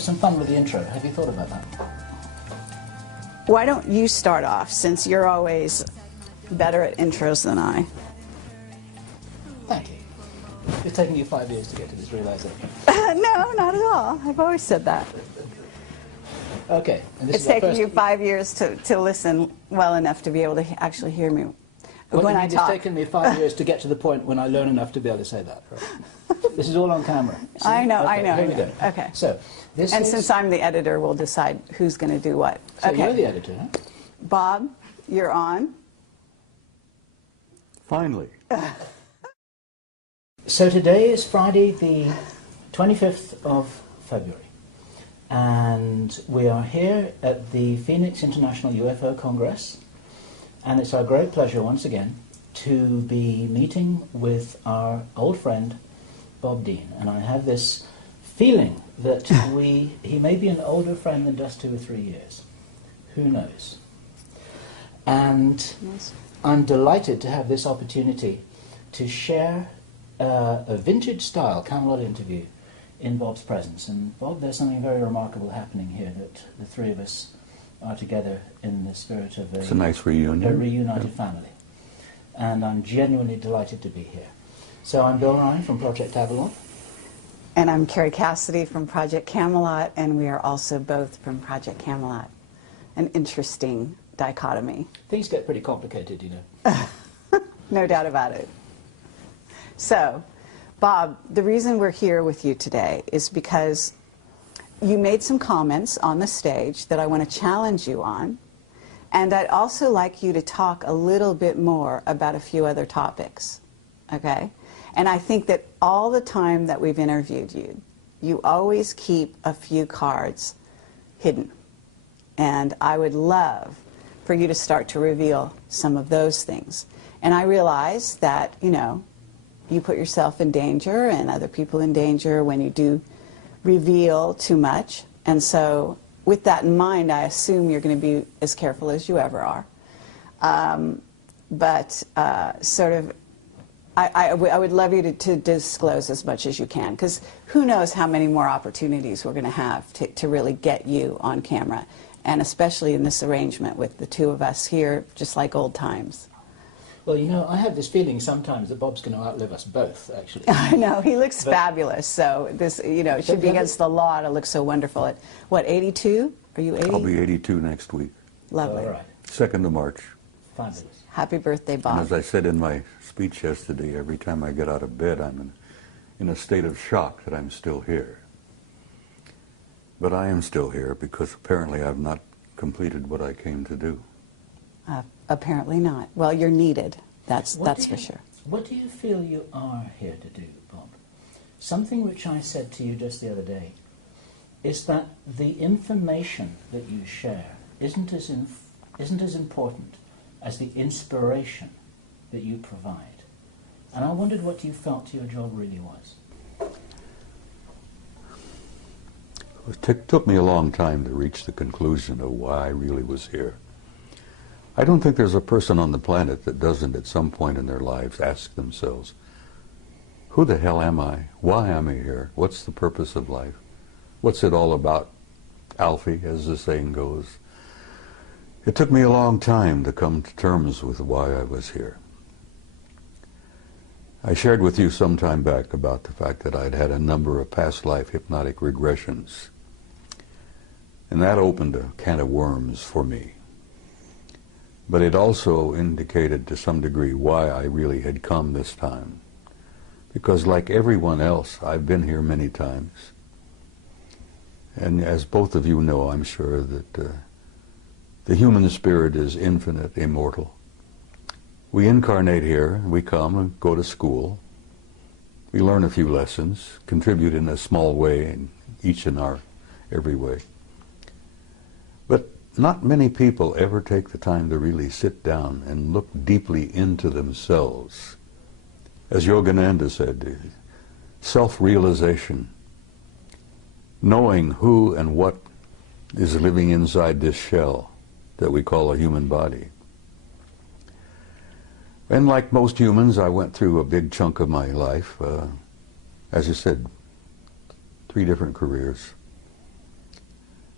have some fun with the intro. Have you thought about that? Why don't you start off, since you're always better at intros than I? Thank you. It's taken you 5 years to get to this realization. No, not at all. I've always said that. Okay. And this It's is our taken first... you 5 years to listen well enough to be able to actually hear me when I talk. It's taken me 5 years to get to the point when I learn enough to be able to say that. Right? This is all on camera. See? I know, okay, I know, here I we know. go. Okay. So, this And is... since I'm the editor, we'll decide who's going to do what. So okay. you're the editor, huh? Bob, you're on. Finally. So today is Friday the 25th of February, and we are here at the Phoenix International UFO Congress, and it's our great pleasure once again to be meeting with our old friend Bob Dien. And I have this feeling that he may be an older friend than just 2 or 3 years. Who knows? And Yes. I'm delighted to have this opportunity to share a vintage-style Camelot interview in Bob's presence. And Bob, there's something very remarkable happening here, that the three of us are together in the spirit of It's a nice reunion. a reunited family. And I'm genuinely delighted to be here. So I'm Bill Ryan from Project Camelot. And I'm Carrie Cassidy from Project Camelot, and we are also both from Project Camelot. An interesting dichotomy. Things get pretty complicated, you know. No doubt about it. So, Bob, the reason we're here with you today is because you made some comments on the stage that I want to challenge you on, and I'd also like you to talk a little bit more about a few other topics, okay? And I think that all the time that we've interviewed you, you always keep a few cards hidden. And I would love for you to start to reveal some of those things. And I realize that, you know, you put yourself in danger and other people in danger when you do reveal too much. And so with that in mind, I assume you're going to be as careful as you ever are. I would love you to disclose as much as you can, because who knows how many more opportunities we're going to have to really get you on camera, and especially in this arrangement with the two of us here, just like old times. Well, you know, I have this feeling sometimes that Bob's going to outlive us both, actually. I know, he looks fabulous, so this, you know, it should be against the law to look so wonderful. At, what, 82? Are you 80? I'll be 82 next week. Lovely. All right. 2nd of March. Fabulous. Happy birthday, Bob. And as I said in my speech yesterday, every time I get out of bed, I'm in a state of shock that I'm still here. But I am still here because apparently I've not completed what I came to do. Apparently not. Well, you're needed. That's for sure. What do you feel you are here to do, Bob? Something which I said to you just the other day is that the information that you share isn't as important as the inspiration that you provide. And I wondered what you felt your job really was. It took me a long time to reach the conclusion of why I really was here. I don't think there's a person on the planet that doesn't at some point in their lives ask themselves, who the hell am I? Why am I here? What's the purpose of life? What's it all about? Alfie, as the saying goes. It took me a long time to come to terms with why I was here. I shared with you some time back about the fact that I'd had a number of past life hypnotic regressions. And that opened a can of worms for me. But it also indicated to some degree why I really had come this time. Because like everyone else, I've been here many times. And as both of you know, I'm sure that the human spirit is infinite, immortal. We incarnate here, we come and go to school. We learn a few lessons, contribute in a small way, in each in our every way. But not many people ever take the time to really sit down and look deeply into themselves. As Yogananda said, self-realization, knowing who and what is living inside this shell that we call a human body. And like most humans, I went through a big chunk of my life, as I said, 3 different careers.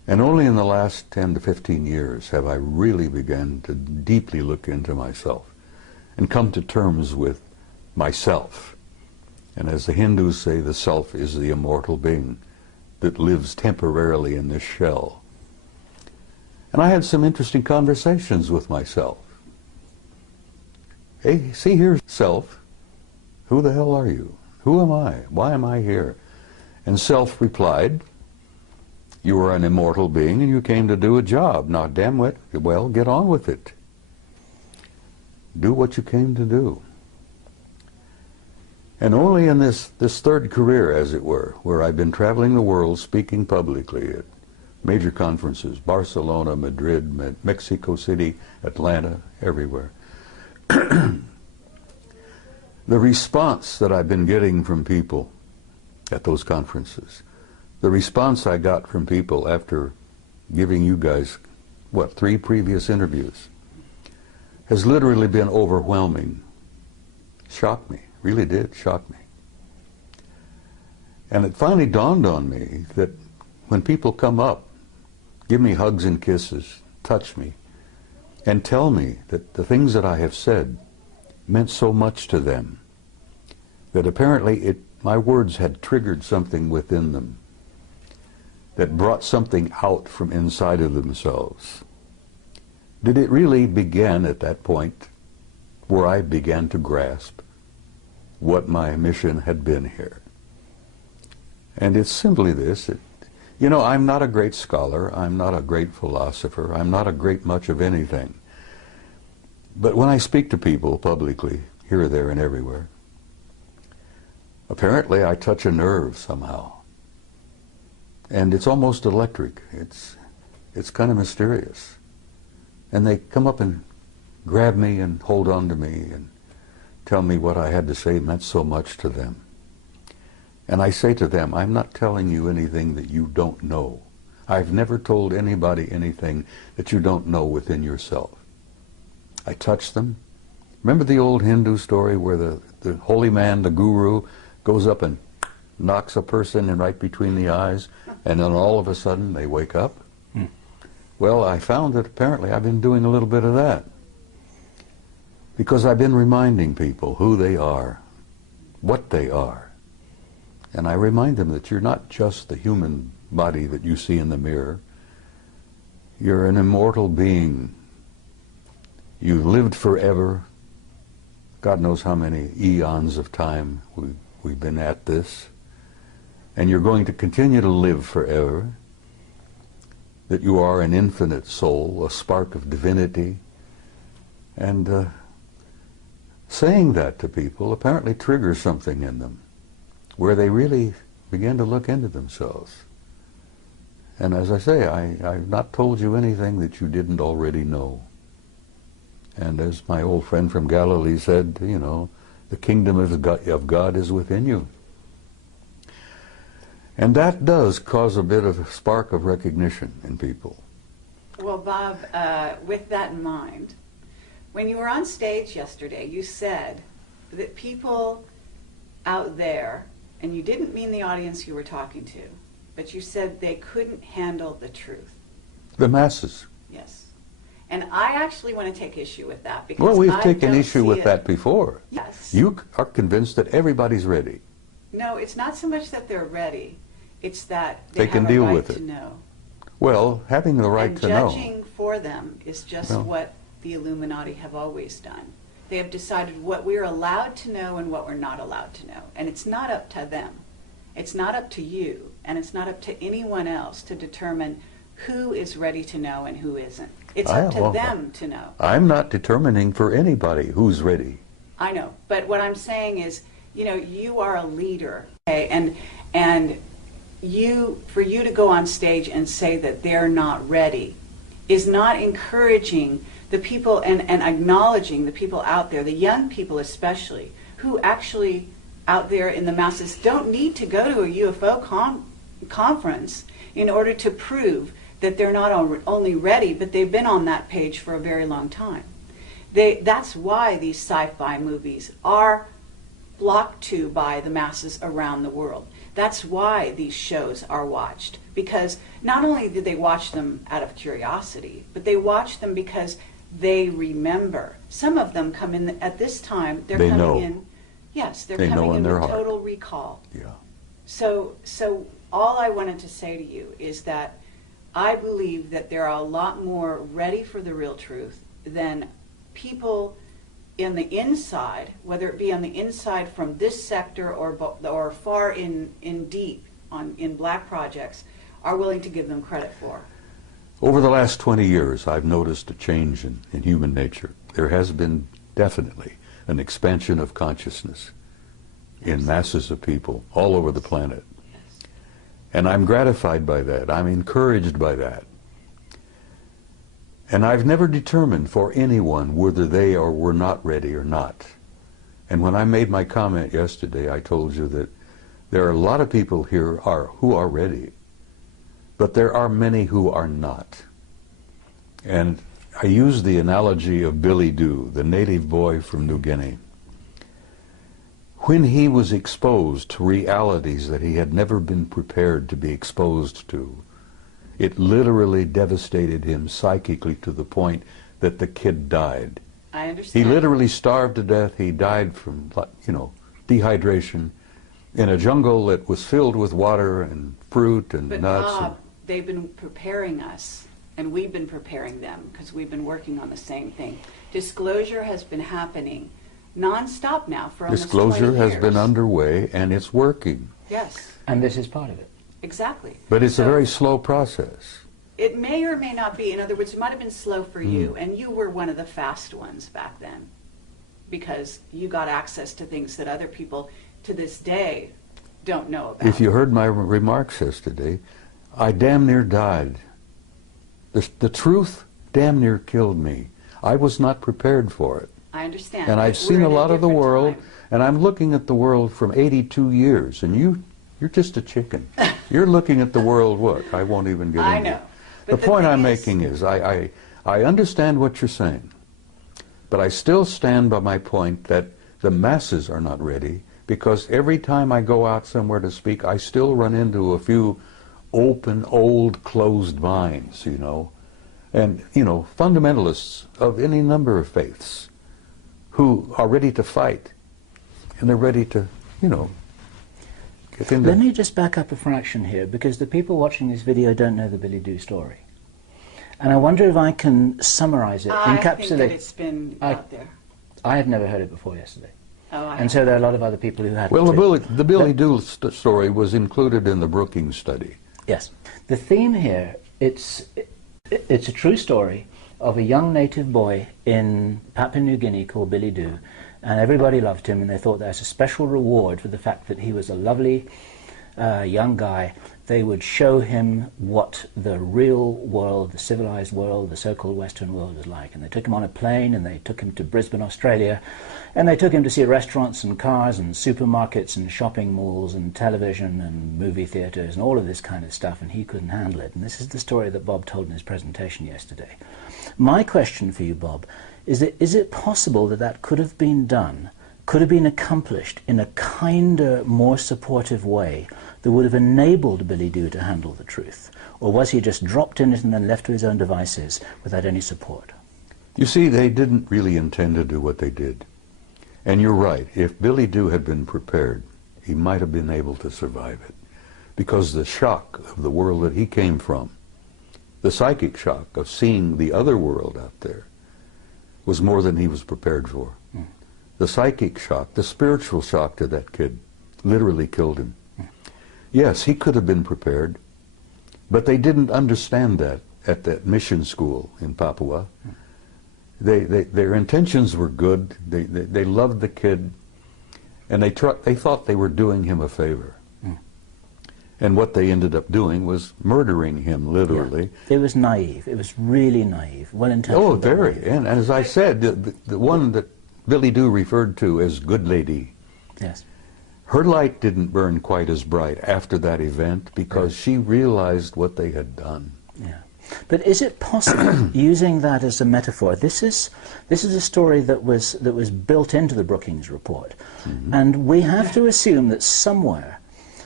And only in the last 10 to 15 years have I really begun to deeply look into myself and come to terms with myself. And as the Hindus say, the self is the immortal being that lives temporarily in this shell. And I had some interesting conversations with myself. Hey, see here, self, who the hell are you? Who am I? Why am I here? And self replied, you are an immortal being and you came to do a job. Now, damn it, well, get on with it. Do what you came to do. And only in this third career, as it were, where I've been traveling the world speaking publicly at major conferences, Barcelona, Madrid, Mexico City, Atlanta, everywhere. The response that I've been getting from people at those conferences, the response I got from people after giving you guys, 3 previous interviews, has literally been overwhelming. Shocked me, really did shock me. And it finally dawned on me that when people come up, give me hugs and kisses, touch me, and tell me that the things that I have said meant so much to them, that apparently my words had triggered something within them, that brought something out from inside of themselves. Did it really begin at that point where I began to grasp what my mission had been here? And it's simply this. You know, I'm not a great scholar, I'm not a great philosopher, I'm not a great much of anything. But when I speak to people publicly, here, there, and everywhere, apparently I touch a nerve somehow. And it's almost electric. It's kind of mysterious. And they come up and grab me and hold on to me and tell me what I had to say meant so much to them. And I say to them, I'm not telling you anything that you don't know. I've never told anybody anything that you don't know within yourself. I touch them. Remember the old Hindu story where the holy man, the guru, goes up and knocks a person in right between the eyes, and then all of a sudden they wake up? Well, I found that apparently I've been doing a little bit of that. Because I've been reminding people who they are, what they are. And I remind them that you're not just the human body that you see in the mirror. You're an immortal being. You've lived forever. God knows how many eons of time we've been at this. And you're going to continue to live forever. That you are an infinite soul, a spark of divinity. And saying that to people apparently triggers something in them, where they really begin to look into themselves. And as I say, I've not told you anything that you didn't already know. And as my old friend from Galilee said, you know, the kingdom of God is within you. And that does cause a bit of a spark of recognition in people. Well, Bob, with that in mind, when you were on stage yesterday, you said that people out there, and you didn't mean the audience you were talking to, but you said they couldn't handle the truth. The masses. Yes. And I actually want to take issue with that, because well, we've taken issue with that before. Yes. You are convinced that everybody's ready. No, it's not so much that they're ready. It's that they can have a deal right with to it. know. Well, having the right to know. And judging for them is just what the Illuminati have always done. They have decided what we're allowed to know and what we're not allowed to know. And it's not up to them. It's not up to you. And it's not up to anyone else to determine who is ready to know and who isn't. It's up to them to know. I'm not determining for anybody who's ready. I know. But what I'm saying is, you know, you are a leader. Okay? And for you to go on stage and say that they're not ready is not encouraging the people and acknowledging the people out there, the young people especially, who actually out there in the masses don't need to go to a UFO conference in order to prove that they're not only ready, but they've been on that page for a very long time. That's why these sci-fi movies are flocked to by the masses around the world. That's why these shows are watched, because not only do they watch them out of curiosity, but they watch them because they remember. Some of them come in at this time, they're coming know. in, yes, they're They know coming in in their with heart. total recall. Yeah. So all I wanted to say to you is that I believe that there are a lot more ready for the real truth than people in the inside, whether it be on the inside from this sector or far in deep in black projects, are willing to give them credit for. Over the last 20 years, I've noticed a change in human nature. There has been definitely an expansion of consciousness in masses of people all over the planet. And I'm gratified by that. I'm encouraged by that. And I've never determined for anyone whether they were not ready or not. And when I made my comment yesterday, I told you that there are a lot of people here who are ready, but there are many who are not. And I used the analogy of Billy Dew, the native boy from New Guinea. When he was exposed to realities that he had never been prepared to be exposed to, it literally devastated him psychically to the point that the kid died. I understand. He literally starved to death. He died from, dehydration in a jungle that was filled with water and fruit and But nuts. Bob, they've been preparing us, and we've been preparing them, because we've been working on the same thing. Disclosure has been happening non-stop now for almost 20 years. Disclosure has been underway, and it's working. Yes, And this is part of it. exactly. But it's a So very slow process. it may or may not be. In other words, it might have been slow for you, and you were one of the fast ones back then, because you got access to things that other people to this day don't know about. If you heard my remarks yesterday, I damn near died. The truth damn near killed me. I was not prepared for it. I understand. And I've but seen we're a in lot of the different world, time. and I'm looking at the world from 82 years, and you're just a chicken. You're looking at the world, what? I won't even get I into know. it. But The point thing I'm is- making is I understand what you're saying, but I still stand by my point that the masses are not ready, because every time I go out somewhere to speak, I still run into a few open, old, closed minds, and, fundamentalists of any number of faiths who are ready to fight, and they're ready to, get into... Let me just back up a fraction here, because the people watching this video don't know the Billy Dew story. And I wonder if I can summarize it, I think encapsulate... that it's been out there. I had never heard it before yesterday. Oh, I And so there are a lot of other people who hadn't. Well, too. the Billy Dew story was included in the Brookings study. Yes. The theme here, it's a true story of a young native boy in Papua New Guinea called Billy Dew, and everybody loved him, and they thought there's a special reward for the fact that he was a lovely young guy. They would show him what the real world, the civilized world, the so-called Western world was like. And they took him on a plane, and they took him to Brisbane, Australia, and they took him to see restaurants and cars and supermarkets and shopping malls and television and movie theaters and all of this kind of stuff, and he couldn't handle it. And this is the story that Bob told in his presentation yesterday. My question for you, Bob, is it possible that that could have been done, could have been accomplished in a kinder, more supportive way that would have enabled Billy Dew to handle the truth? Or was he just dropped in it and then left to his own devices without any support? You see, they didn't really intend to do what they did. And you're right, if Billy Dew had been prepared, he might have been able to survive it. Because the shock of the world that he came from, the psychic shock of seeing the other world out there, was more than he was prepared for. The psychic shock, the spiritual shock to that kid, literally killed him. Yes, he could have been prepared, but they didn't understand that at that mission school in Papua. Their intentions were good. They loved the kid, and they thought they were doing him a favor. And what they ended up doing was murdering him, literally. Yeah. It was naive. It was really naive. Well-intentioned. Oh, very. And as I said, the one that Billy Dew referred to as Good Lady, Yes. her light didn't burn quite as bright after that event because she realized what they had done. Yeah. But is it possible, using that as a metaphor, this is a story that was built into the Brookings report, and we have to assume that somewhere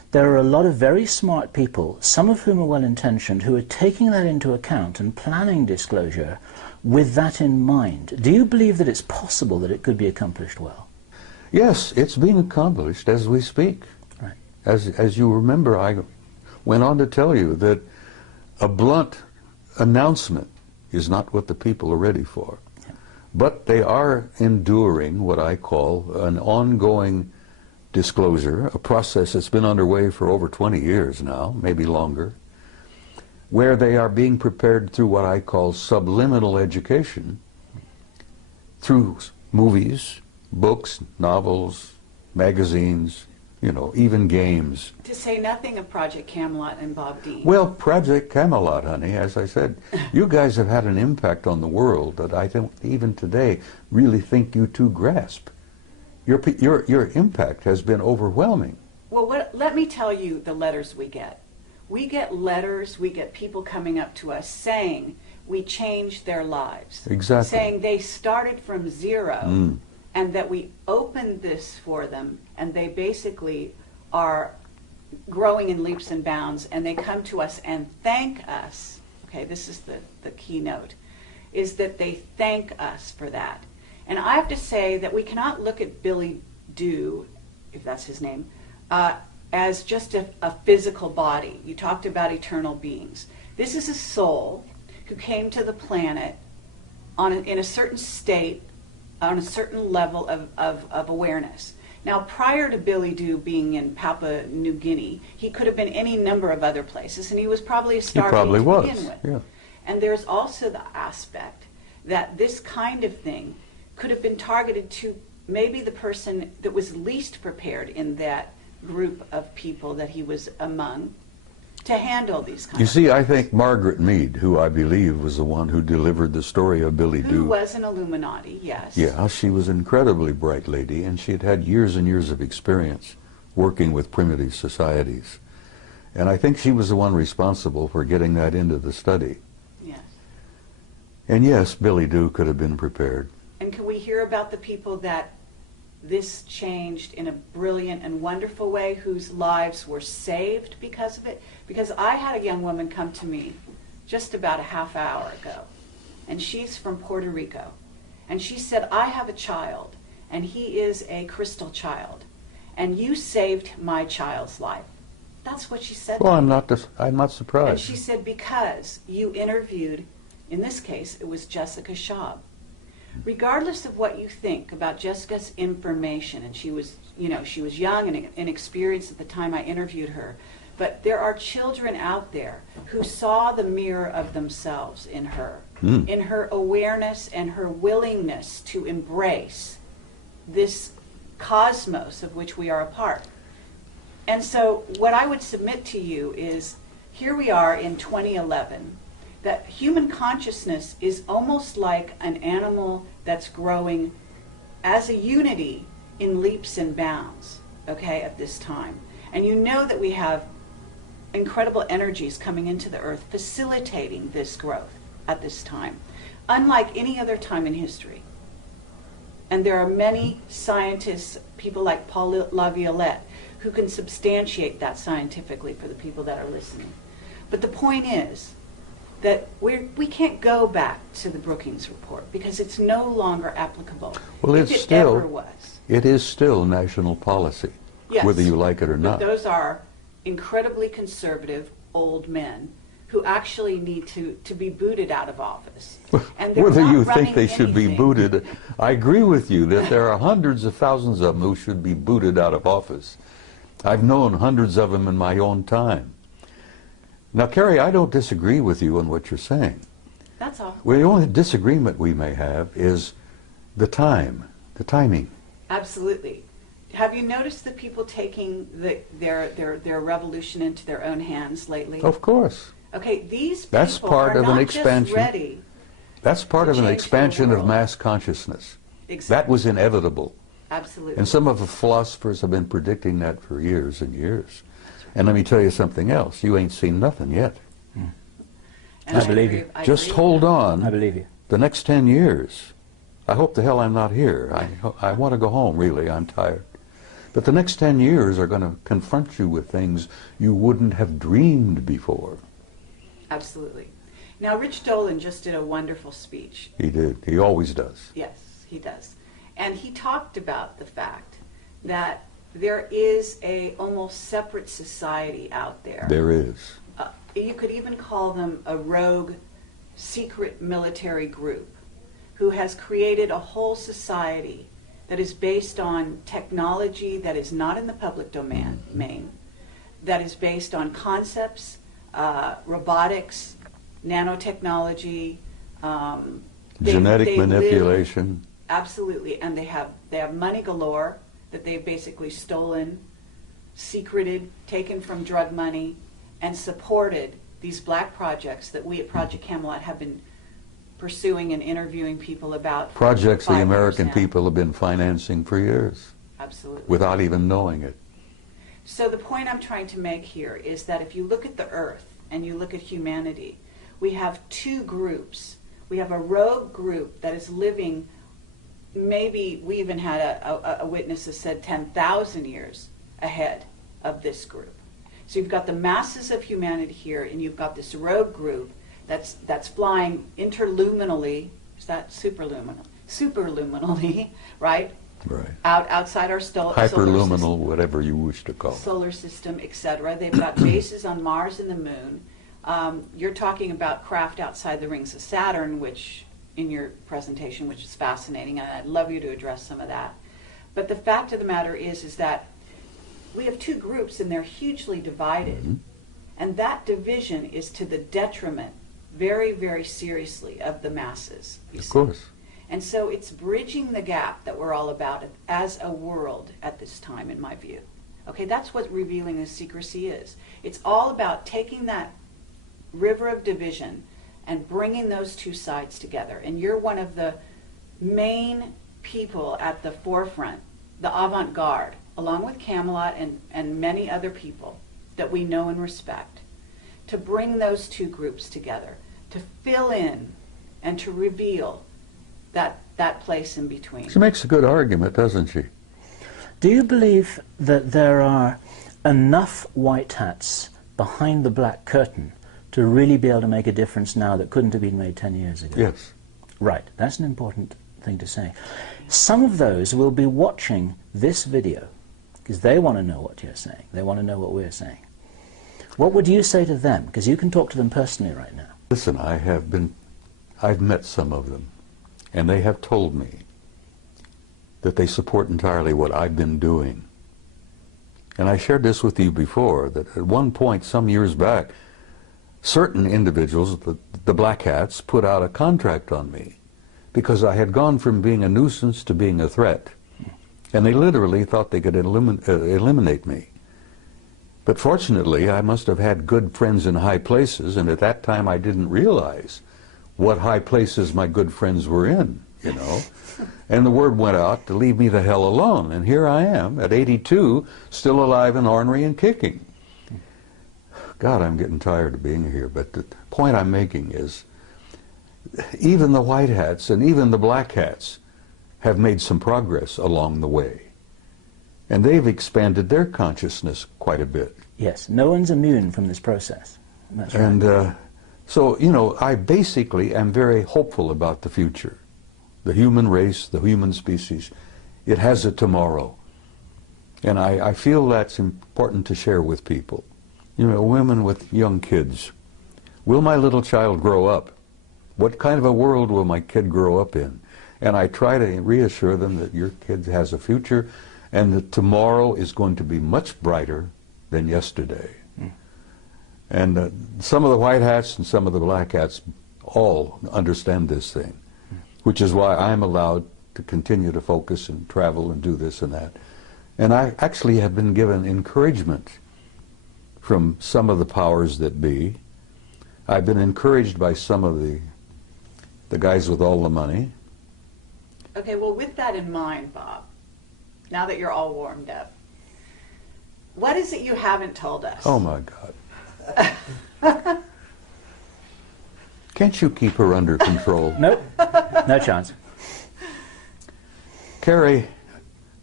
there are a lot of very smart people, some of whom are well-intentioned, who are taking that into account and planning disclosure with that in mind. Do you believe that it's possible that it could be accomplished well? Yes, it's being accomplished as we speak. Right. As you remember, I went on to tell you that a blunt announcement is not what the people are ready for. Yeah. But they are enduring what I call an ongoing disclosure, a process that's been underway for over 20 years now, maybe longer, where they are being prepared through what I call subliminal education, through movies, books, novels, magazines, you know, even games. To say nothing of Project Camelot and Bob Dien. Well, Project Camelot, honey, as I said, you guys have had an impact on the world that I don't even today really think you two grasp. Your impact has been overwhelming. Well, let me tell you the letters we get. We get letters, we get people coming up to us saying we changed their lives. Exactly. Saying they started from zero and that we opened this for them and they basically are growing in leaps and bounds and they come to us and thank us. Okay, this is the keynote, is that they thank us for that. And I have to say that we cannot look at Billy Doo, if that's his name, as just a physical body. You talked about eternal beings. This is a soul who came to the planet in a certain state, on a certain level of awareness. Now, prior to Billy Doo being in Papua New Guinea, he could have been any number of other places, and he was probably a star to begin with. Yeah. And there's also the aspect that this kind of thing could have been targeted to maybe the person that was least prepared in that group of people that he was among to handle these kinds of things. You see, I think Margaret Mead, who I believe was the one who delivered the story of Billy Doo. Who was an Illuminati, yes. Yeah, she was an incredibly bright lady, and she had had years and years of experience working with primitive societies. And I think she was the one responsible for getting that into the study. Yes. And yes, Billy Doo could have been prepared. And can we hear about the people that this changed in a brilliant and wonderful way, whose lives were saved because of it? Because I had a young woman come to me just about a half hour ago, and she's from Puerto Rico. And she said, I have a child, and he is a crystal child, and you saved my child's life. That's what she said. Well, I'm not surprised. And she said, because you interviewed, in this case, it was Jessica Schaub. Regardless of what you think about Jessica's information, and she was young and inexperienced at the time I interviewed her, but there are children out there who saw the mirror of themselves in her, in her awareness and her willingness to embrace this cosmos of which we are a part. And so what I would submit to you is, here we are in 2011, that human consciousness is almost like an animal that's growing as a unity in leaps and bounds, okay, at this time. And you know that we have incredible energies coming into the earth facilitating this growth at this time, unlike any other time in history. And there are many scientists, people like Paul LaViolette, who can substantiate that scientifically for the people that are listening. But the point is that we can't go back to the Brookings report because it's no longer applicable. Well, if it ever was. It is still national policy, Yes, whether you like it or not. But those are incredibly conservative old men who actually need to be booted out of office. And they're Whether not you think running they should be anything. booted, I agree with you that there are hundreds of thousands of them who should be booted out of office. I've known hundreds of them in my own time. Now, Carrie, I don't disagree with you on what you're saying. That's all. Well, the only disagreement we may have is the timing. Absolutely. Have you noticed the people taking their revolution into their own hands lately? Of course. Okay, these people That's part are of an not expansion. just ready. That's part to of an change the expansion of world. mass consciousness. Exactly. That was inevitable. Absolutely. And some of the philosophers have been predicting that for years and years. And let me tell you something else. You ain't seen nothing yet. And I believe you. Just hold on. I believe you. The next 10 years. I hope the hell I'm not here. I want to go home, really. I'm tired. But the next 10 years are going to confront you with things you wouldn't have dreamed before. Absolutely. Now, Rich Dolan just did a wonderful speech. He did. He always does. Yes, he does. And he talked about the fact that there is a almost separate society out there. There is. You could even call them a rogue, secret military group who has created a whole society that is based on technology that is not in the public domain, that is based on concepts, robotics, nanotechnology, genetic manipulation. Absolutely, and they have money galore that they've basically stolen, secreted, taken from drug money, and supported these black projects that we at Project Camelot have been pursuing and interviewing people about. Projects the American people have been financing for years. Absolutely. Without even knowing it. So the point I'm trying to make here is that if you look at the earth and you look at humanity, we have two groups. We have a rogue group that is living, maybe we even had a witness that said 10,000 years ahead of this group. So you've got the masses of humanity here, and you've got this rogue group that's flying interluminally. Is that superluminal? Superluminally, right? Right. Outside our solar hyperluminal, system, whatever you wish to call it. Solar system, etc. They've got bases on Mars and the Moon. You're talking about craft outside the rings of Saturn, which in your presentation, which is fascinating, and I'd love you to address some of that. But the fact of the matter is that we have two groups, and they're hugely divided. Mm-hmm. And that division is to the detriment, very, very seriously, of the masses. Of course. And so it's bridging the gap that we're all about as a world at this time, in my view. Okay, that's what revealing the secrecy is. It's all about taking that river of division and bringing those two sides together. And you're one of the main people at the forefront, the avant-garde, along with Camelot and many other people that we know and respect, to bring those two groups together, to fill in and to reveal that place in between. She makes a good argument, doesn't she? Do you believe that there are enough white hats behind the black curtain to really be able to make a difference now that couldn't have been made 10 years ago? Yes. Right, that's an important thing to say. Some of those will be watching this video because they want to know what you're saying. They want to know what we're saying. What would you say to them? Because you can talk to them personally right now. Listen, I've met some of them, and they have told me that they support entirely what I've been doing. And I shared this with you before, that at one point, some years back, certain individuals, the black hats, put out a contract on me because I had gone from being a nuisance to being a threat. And they literally thought they could eliminate me. But fortunately, I must have had good friends in high places, and at that time I didn't realize what high places my good friends were in, you know. And the word went out to leave me the hell alone. And here I am, at 82, still alive and ornery and kicking. God, I'm getting tired of being here. But the point I'm making is, even the white hats and even the black hats have made some progress along the way. And they've expanded their consciousness quite a bit. Yes, no one's immune from this process. That's right. And so, you know, I basically am very hopeful about the future. The human race, the human species, it has a tomorrow. And I feel that's important to share with people. You know, women with young kids. Will my little child grow up? What kind of a world will my kid grow up in? And I try to reassure them that your kid has a future and that tomorrow is going to be much brighter than yesterday. Mm. And some of the white hats and some of the black hats all understand this thing, which is why I'm allowed to continue to focus and travel and do this and that. And I actually have been given encouragement from some of the powers that be. I've been encouraged by some of the guys with all the money. Okay, well, with that in mind, Bob, now that you're all warmed up, what is it you haven't told us? Oh, my God. Can't you keep her under control? Nope, no chance. Carrie,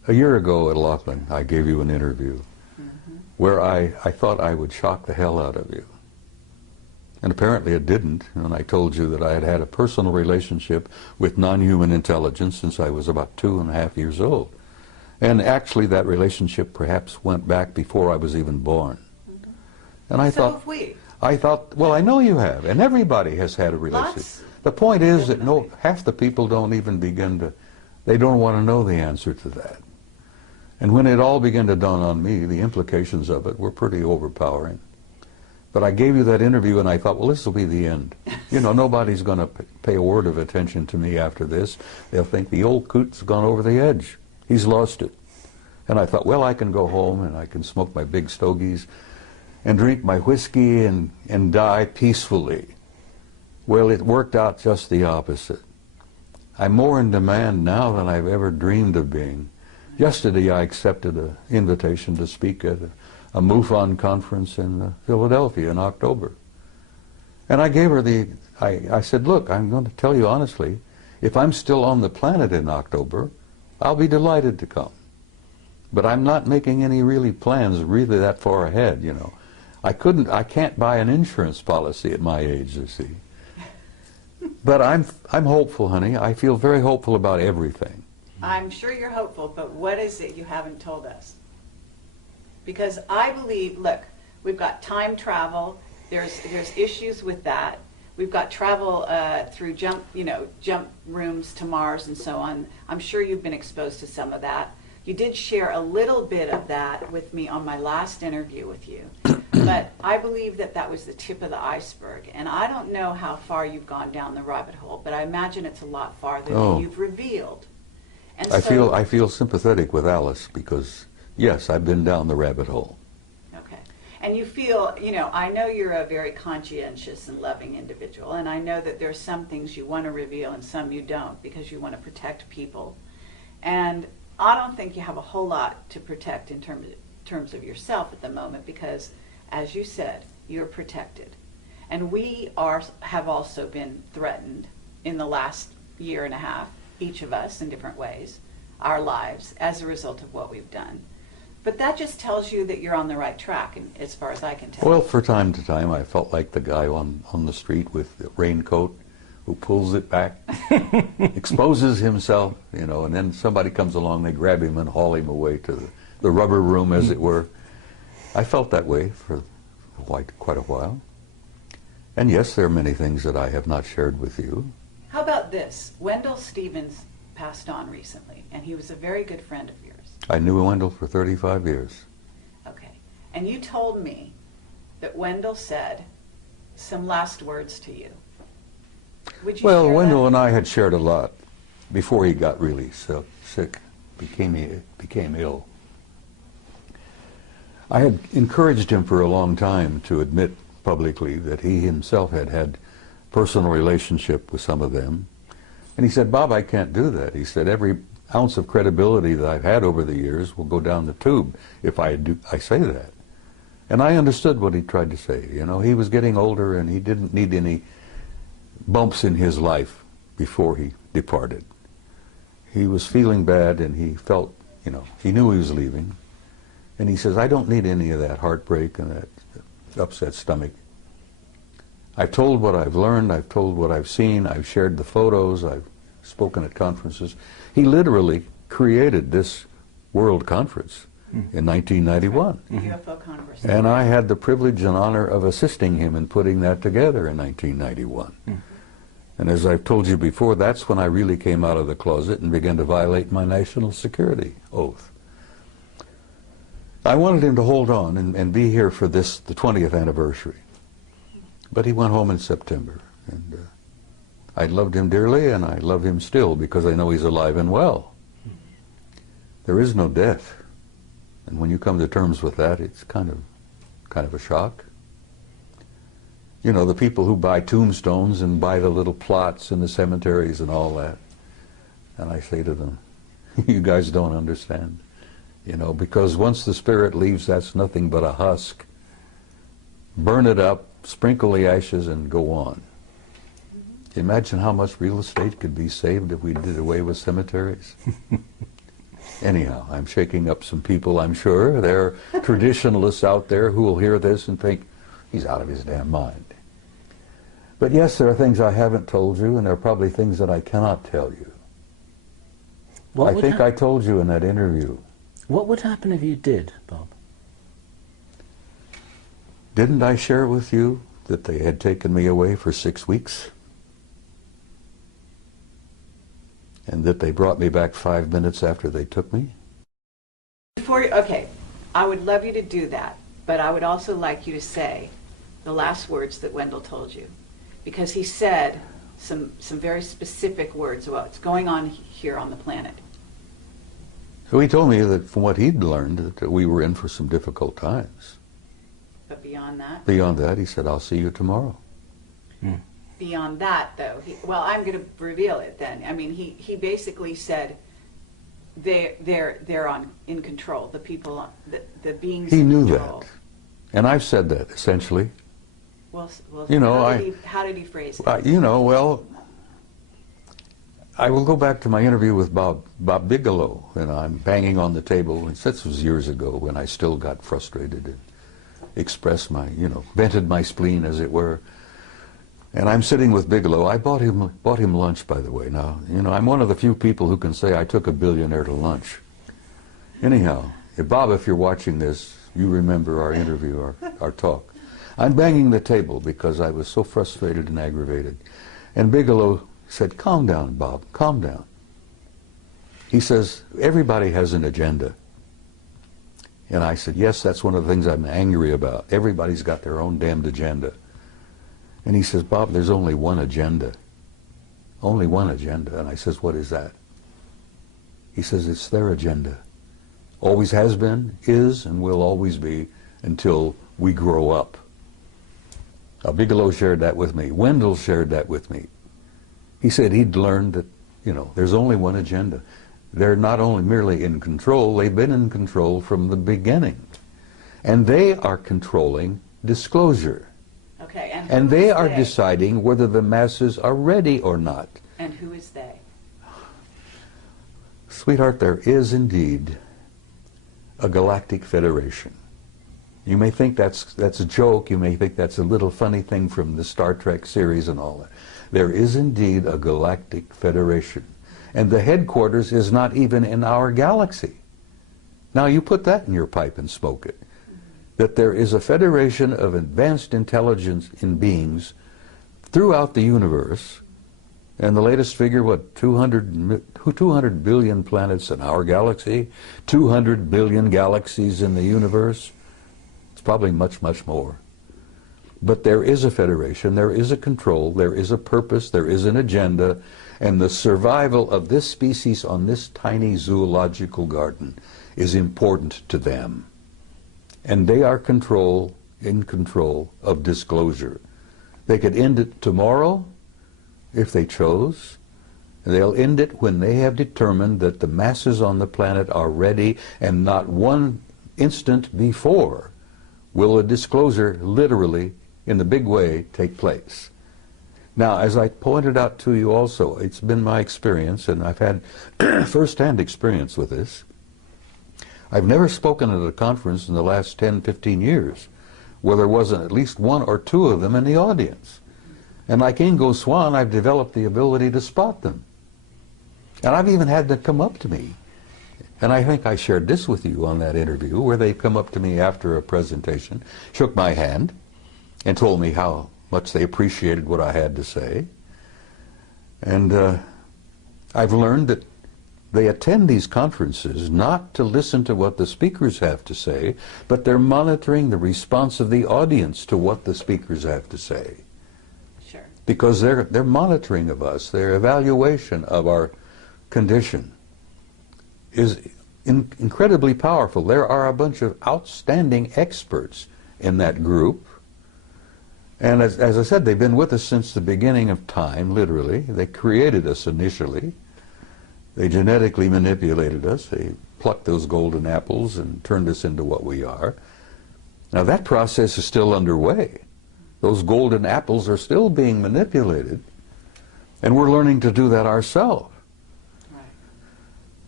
A year ago at Laughlin, I gave you an interview where I thought I would shock the hell out of you. And apparently it didn't, and I told you that I had had a personal relationship with non-human intelligence since I was about 2.5 years old. And actually that relationship perhaps went back before I was even born. And I thought, well, I know you have, and everybody has had a relationship. The point is that half the people don't even begin to, they don't want to know the answer to that. And when it all began to dawn on me, the implications of it were pretty overpowering. But I gave you that interview and I thought, well, this will be the end. You know, nobody's going to pay a word of attention to me after this. They'll think the old coot's gone over the edge. He's lost it. And I thought, well, I can go home and I can smoke my big stogies and drink my whiskey and die peacefully. Well, it worked out just the opposite. I'm more in demand now than I've ever dreamed of being. Yesterday I accepted an invitation to speak at a MUFON conference in Philadelphia in October. And I gave her I said, look, I'm going to tell you honestly, if I'm still on the planet in October, I'll be delighted to come. But I'm not making any plans really that far ahead, you know. I can't buy an insurance policy at my age, you see. But I'm hopeful, honey. I feel very hopeful about everything. I'm sure you're hopeful, but what is it you haven't told us? Because I believe, look, we've got time travel. There's issues with that. We've got travel through jump rooms to Mars and so on. I'm sure you've been exposed to some of that. You did share a little bit of that with me on my last interview with you. But I believe that that was the tip of the iceberg. And I don't know how far you've gone down the rabbit hole, but I imagine it's a lot farther than you've revealed. And I feel sympathetic with Alice because, yes, I've been down the rabbit hole. Okay. And you feel, I know you're a very conscientious and loving individual, and I know that there's some things you want to reveal and some you don't because you want to protect people. And I don't think you have a whole lot to protect in terms of yourself at the moment because, as you said, you're protected. And we have also been threatened in the last year and a half, each of us in different ways, our lives, as a result of what we've done. But that just tells you that you're on the right track, and as far as I can tell. Well, for time to time, I felt like the guy on the street with the raincoat who pulls it back, exposes himself, and then somebody comes along, they grab him and haul him away to the rubber room, as it were. I felt that way for quite a while. And yes, there are many things that I have not shared with you. How about this? Wendell Stevens passed on recently, and he was a very good friend of yours. I knew Wendell for 35 years. Okay. And you told me that Wendell said some last words to you. Would you Well, share Wendell that? and I had shared a lot before he got really sick, became ill. I had encouraged him for a long time to admit publicly that he himself had had personal relationship with some of them. And he said, Bob, I can't do that. He said, every ounce of credibility that I've had over the years will go down the tube if I say that. And I understood what he tried to say. He was getting older and he didn't need any bumps in his life before he departed. He was feeling bad and he felt, he knew he was leaving. And he says, I don't need any of that heartbreak and that upset stomach. I've told what I've learned, I've told what I've seen, I've shared the photos, I've spoken at conferences. He literally created this world conference in 1991. The UFO Congress. And I had the privilege and honor of assisting him in putting that together in 1991. And as I've told you before, that's when I really came out of the closet and began to violate my national security oath. I wanted him to hold on and be here for the 20th anniversary. But he went home in September. And I loved him dearly, and I love him still because I know he's alive and well. There is no death. And when you come to terms with that, it's kind of a shock. The people who buy tombstones and buy the little plots in the cemeteries and all that. And I say to them, you guys don't understand. Because once the spirit leaves, that's nothing but a husk. Burn it up, sprinkle the ashes, and go on. Imagine how much real estate could be saved if we did away with cemeteries. Anyhow, I'm shaking up some people, I'm sure. There are traditionalists out there who will hear this and think, he's out of his damn mind. But yes, there are things I haven't told you, and there are probably things that I cannot tell you. I think I told you in that interview. What would happen if you did, Bob? Didn't I share with you that they had taken me away for 6 weeks? And that they brought me back 5 minutes after they took me? Okay, I would love you to do that, but I would also like you to say the last words that Wendell told you. Because he said some very specific words about what's going on here on the planet. So he told me that from what he'd learned, that we were in for some difficult times. But beyond that? Beyond that, he said, I'll see you tomorrow. Mm. Beyond that, though, well, I'm going to reveal it then. I mean, he basically said they're in control. The people, the beings. He knew control. that, and I've said that essentially. Well, you know, how did he phrase it? You know, well, I will go back to my interview with Bob Bigelow, and I'm banging on the table, and this was years ago when I still got frustrated and expressed my, vented my spleen, as it were. And I'm sitting with Bigelow. I bought him lunch, by the way. Now, I'm one of the few people who can say I took a billionaire to lunch. Anyhow, Bob, if you're watching this, you remember our interview, our talk. I'm banging the table because I was so frustrated and aggravated. And Bigelow said, calm down, Bob, calm down. He says, everybody has an agenda. And I said, yes, that's one of the things I'm angry about. Everybody's got their own damned agenda. And he says, Bob, there's only one agenda. Only one agenda. And I says, what is that? He says, it's their agenda. Always has been, is, and will always be until we grow up. Now, Bigelow shared that with me. Wendell shared that with me. He said he'd learned that, there's only one agenda. They're not only merely in control, they've been in control from the beginning. And they are controlling disclosure. Okay, and they are deciding whether the masses are ready or not. And who is they? Sweetheart, there is indeed a galactic federation. You may think that's a joke, you may think that's a little funny thing from the Star Trek series and all that. There is indeed a galactic federation. And the headquarters is not even in our galaxy. Now you put that in your pipe and smoke it. That there is a federation of advanced intelligence in beings throughout the universe, and the latest figure, 200 billion planets in our galaxy, 200 billion galaxies in the universe. It's probably much, much more. But there is a federation, there is a control, there is a purpose, there is an agenda, and the survival of this species on this tiny zoological garden is important to them. And they are in control of disclosure. They could end it tomorrow if they chose. They'll end it when they have determined that the masses on the planet are ready, and not one instant before will a disclosure literally, in the big way, take place. Now, as I pointed out to you also, it's been my experience, and I've had first-hand experience with this. I've never spoken at a conference in the last 10, 15 years where there wasn't at least one or two of them in the audience. And like Ingo Swann, I've developed the ability to spot them. And I've even had them come up to me. And I think I shared this with you on that interview, where they come up to me after a presentation, shook my hand, and told me how much they appreciated what I had to say. And I've learned that they attend these conferences not to listen to what the speakers have to say, but they're monitoring the response of the audience to what the speakers have to say. Sure. Because they're monitoring of us, their evaluation of our condition is incredibly powerful. There are a bunch of outstanding experts in that group. And as I said, they've been with us since the beginning of time, literally. They created us initially. They genetically manipulated us. They plucked those golden apples and turned us into what we are. Now that process is still underway. Those golden apples are still being manipulated, and we're learning to do that ourselves. Right.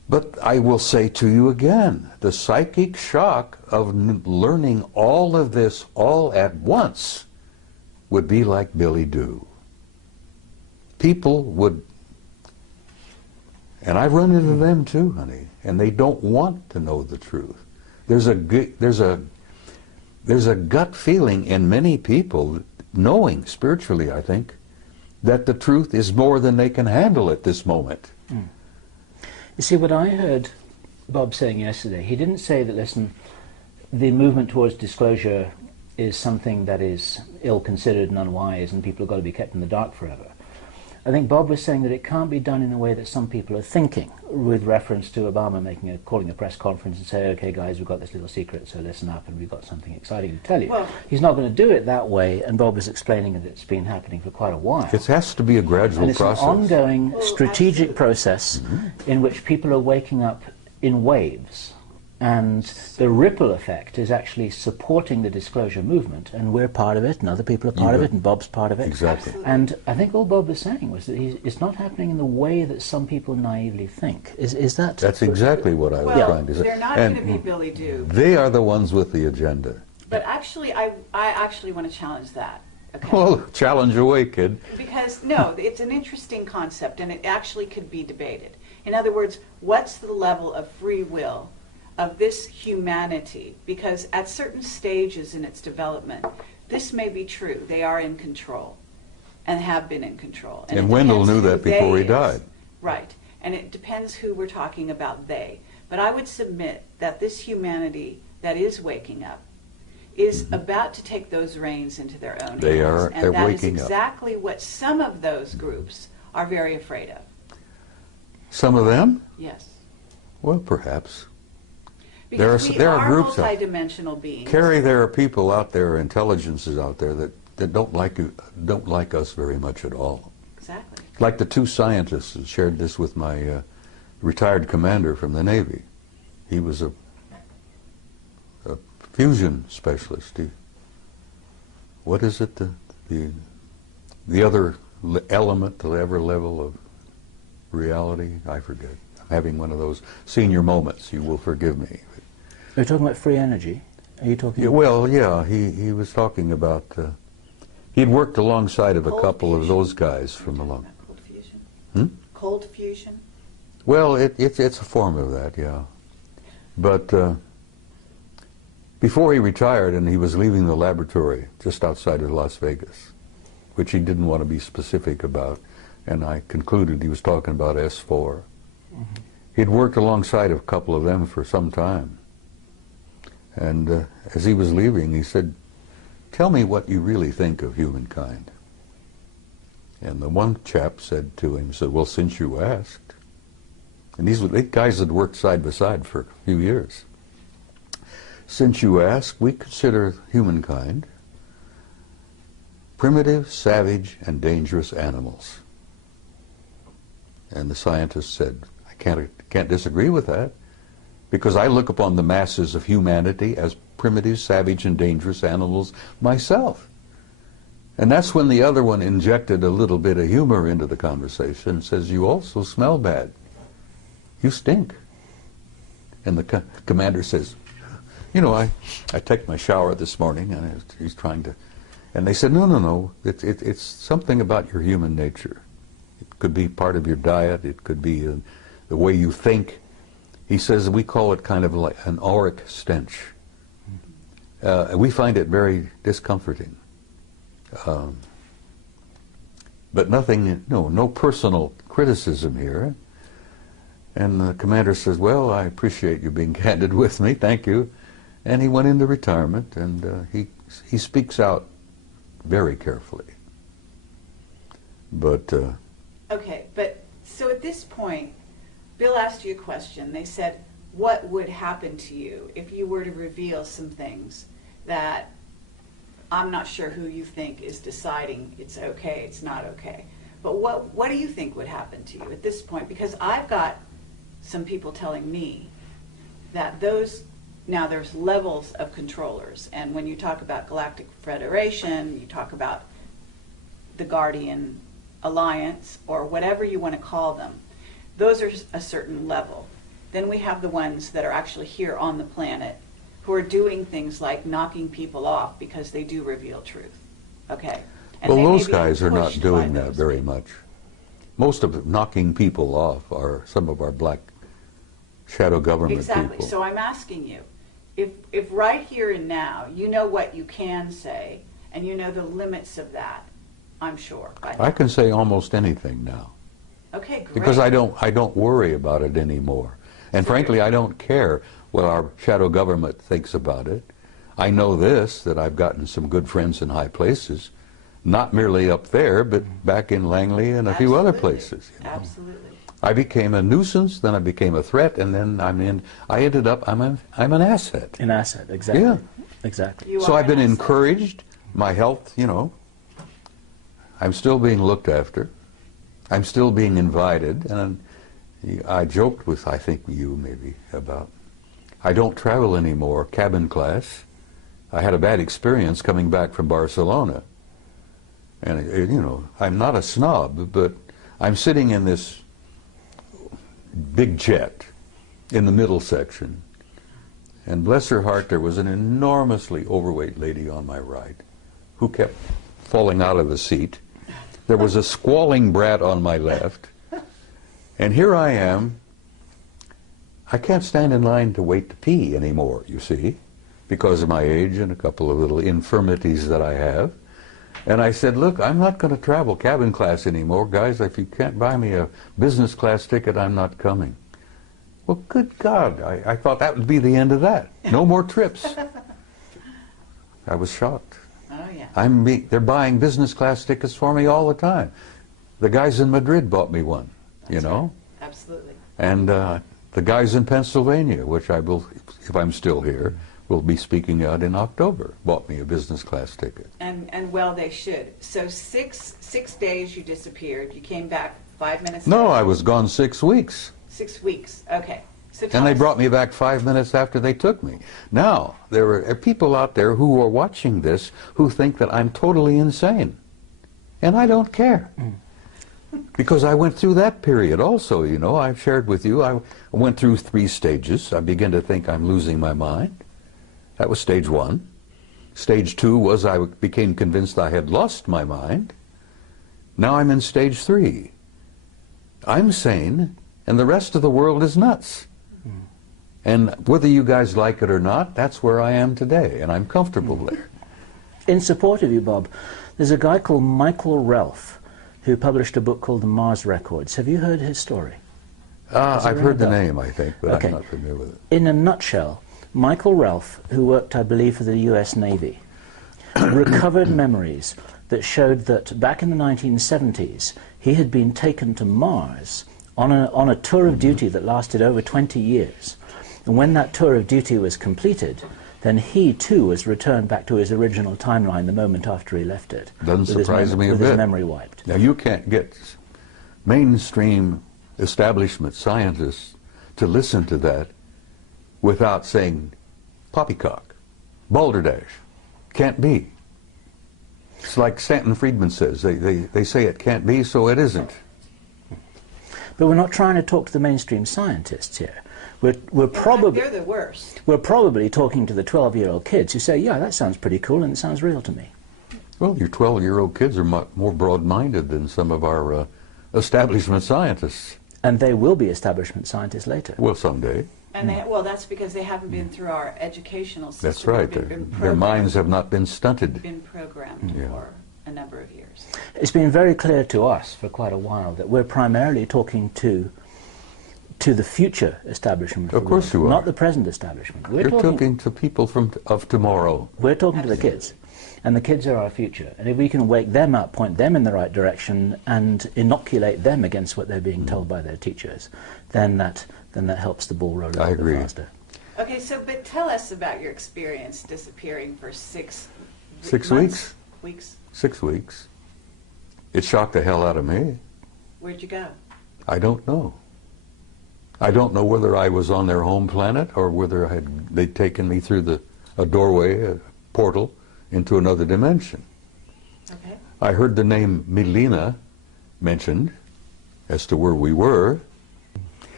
But I will say to you again, the psychic shock of learning all of this all at once would be like Billy Do. People would, and I've run into them too, honey, and they don't want to know the truth. There's a gut feeling in many people, knowing spiritually, I think, that the truth is more than they can handle at this moment. Mm. You see, what I heard Bob saying yesterday, he didn't say that, listen, the movement towards disclosure is something that is ill-considered and unwise and people have got to be kept in the dark forever. I think Bob was saying that it can't be done in the way that some people are thinking, with reference to Obama calling a press conference and say, okay guys, we've got this little secret, so listen up and we've got something exciting to tell you. Well, he's not going to do it that way, and Bob was explaining that it's been happening for quite a while. It has to be a gradual process. And it's an ongoing strategic process in which people are waking up in waves. And the ripple effect is actually supporting the disclosure movement, and we're part of it, and other people are part of it, and Bob's part of it. Exactly. And I think all Bob was saying was that it's not happening in the way that some people naively think. Is that? That's exactly what I was trying to say. They're not going to be Billy Do. They are the ones with the agenda. But actually, I actually want to challenge that. Okay. Well, challenge away, kid. Because, no, it's an interesting concept, and it actually could be debated. In other words, what's the level of free will of this humanity? Because at certain stages in its development, this may be true. They are in control and have been in control. And Wendell knew that before he died. Right. And it depends who we're talking about, they. But I would submit that this humanity that is waking up is about to take those reins into their own hands. They're waking up. And that is exactly what some of those groups are very afraid of. Some of them? Yes. Well, perhaps. Because there are groups multidimensional beings. Carrie, there are people out there, intelligences out there that don't like us very much at all. Exactly. Like the two scientists who shared this with my retired commander from the Navy. He was a fusion specialist. What is it? The other element, the other level of reality? I forget. I'm having one of those senior moments. You will forgive me. Are you talking about free energy? Are you talking? Yeah, well, yeah. He was talking about. He'd worked alongside of a couple of those guys from along. Cold fusion. Hmm? Cold fusion. Well, it's a form of that, yeah. But before he retired, and he was leaving the laboratory just outside of Las Vegas, which he didn't want to be specific about, and I concluded he was talking about S4. He'd worked alongside of a couple of them for some time. And as he was leaving, he said, "Tell me what you really think of humankind." And the one chap said to him, "Well, since you asked." And these guys had worked side by side for a few years. "Since you ask, we consider humankind primitive, savage, and dangerous animals." And the scientist said, "I can't disagree with that, because I look upon the masses of humanity as primitive, savage, and dangerous animals myself." And that's when the other one injected a little bit of humor into the conversation and says, "You also smell bad. You stink." And the commander says, "You know, I took my shower this morning," and he's trying to, and they said, no, it's something about your human nature. It could be part of your diet, it could be the way you think. He says we call it kind of like an auric stench. We find it very discomforting. But nothing, no personal criticism here. And the commander says, "Well, I appreciate you being candid with me, thank you." And he went into retirement, and he speaks out very carefully. But okay, but so at this point, Bill asked you a question. They said, what would happen to you if you were to reveal some things that I'm not sure who you think is deciding it's okay, it's not okay. But what do you think would happen to you at this point? Because I've got some people telling me that now there's levels of controllers. And when you talk about Galactic Federation, you talk about the Guardian Alliance, or whatever you want to call them, those are a certain level. Then we have the ones that are actually here on the planet who are doing things like knocking people off because they do reveal truth. Okay? And Well, they may those be guys are not pushed doing by that those very people. much. Most of knocking people off are some of our black shadow government Exactly. people. So I'm asking you, if right here and now you know what you can say and you know the limits of that, I'm sure. By now. I can say almost anything now Okay, great. because I don't worry about it anymore. And frankly, I don't care what our shadow government thinks about it. I know this, that I've gotten some good friends in high places, not merely up there, but back in Langley and a few other places. You know. Absolutely. I became a nuisance, then I became a threat, and then I ended up, I'm an asset. An asset, exactly. Yeah. Exactly. You So are I've been an asset. encouraged, my health, you know, I'm still being looked after. I'm still being invited, and I joked with, I think you maybe, about, I don't travel anymore, cabin class. I had a bad experience coming back from Barcelona. And, you know, I'm not a snob, but I'm sitting in this big jet in the middle section. And bless her heart, there was an enormously overweight lady on my right who kept falling out of the seat. There was a squalling brat on my left. And here I am. I can't stand in line to wait to pee anymore, you see, because of my age and a couple of little infirmities that I have. And I said, look, I'm not going to travel cabin class anymore. Guys, if you can't buy me a business class ticket, I'm not coming. Well, good God, I thought that would be the end of that. No more trips. I was shocked. Oh, yeah. They're buying business class tickets for me all the time. The guys in Madrid bought me one, you know? Right. Absolutely. And the guys in Pennsylvania, which I will, if I'm still here, will be speaking out in October, bought me a business class ticket. And well, they should. So six days you disappeared. You came back 5 minutes No, later. I was gone 6 weeks. 6 weeks. Okay. So tell And they us- brought me back 5 minutes after they took me. Now, there are people out there who are watching this who think that I'm totally insane. And I don't care. Because I went through that period also, you know. I've shared with you, I went through 3 stages. I began to think I'm losing my mind. That was stage 1. Stage 2 was I became convinced I had lost my mind. Now I'm in stage 3. I'm sane, and the rest of the world is nuts. And whether you guys like it or not, that's where I am today, and I'm comfortable there. In support of you, Bob, there's a guy called Michael Ralph who published a book called The Mars Records. Have you heard his story? Does it I've ring heard a the bell? name, I think, but Okay. I'm not familiar with it. In a nutshell, Michael Ralph, who worked, I believe, for the US Navy, recovered memories that showed that back in the 1970s, he had been taken to Mars on a tour of duty that lasted over 20 years. And when that tour of duty was completed, then he too was returned back to his original timeline the moment after he left it. Doesn't with his surprise me a with his bit. memory wiped. Now, you can't get mainstream establishment scientists to listen to that without saying poppycock, balderdash, can't be. It's like Stanton Friedman says, they say it can't be, so it isn't. But we're not trying to talk to the mainstream scientists here. We're probably They're the worst. we're probably talking to the 12-year-old kids who say, yeah, that sounds pretty cool and it sounds real to me. Well, your 12-year-old kids are more broad-minded than some of our establishment scientists. And they will be establishment scientists later. Well, someday. And well, that's because they haven't been through our educational system. That's right. They've been Their minds have not been stunted. been programmed Yeah. for a number of years. It's been very clear to us for quite a while that we're primarily talking to the future establishment. Of course you are. Not the present establishment. You're talking to people of tomorrow. We're talking to the kids. And the kids are our future. And if we can wake them up, point them in the right direction, and inoculate them against what they're being told by their teachers, then that helps the ball roll a I little agree. bit faster. Okay, so but tell us about your experience disappearing for 6 6 months? weeks. Weeks. 6 weeks. It shocked the hell out of me. Where'd you go? I don't know. I don't know whether I was on their home planet or whether they'd taken me through a doorway, a portal, into another dimension. Okay. I heard the name Milena mentioned as to where we were.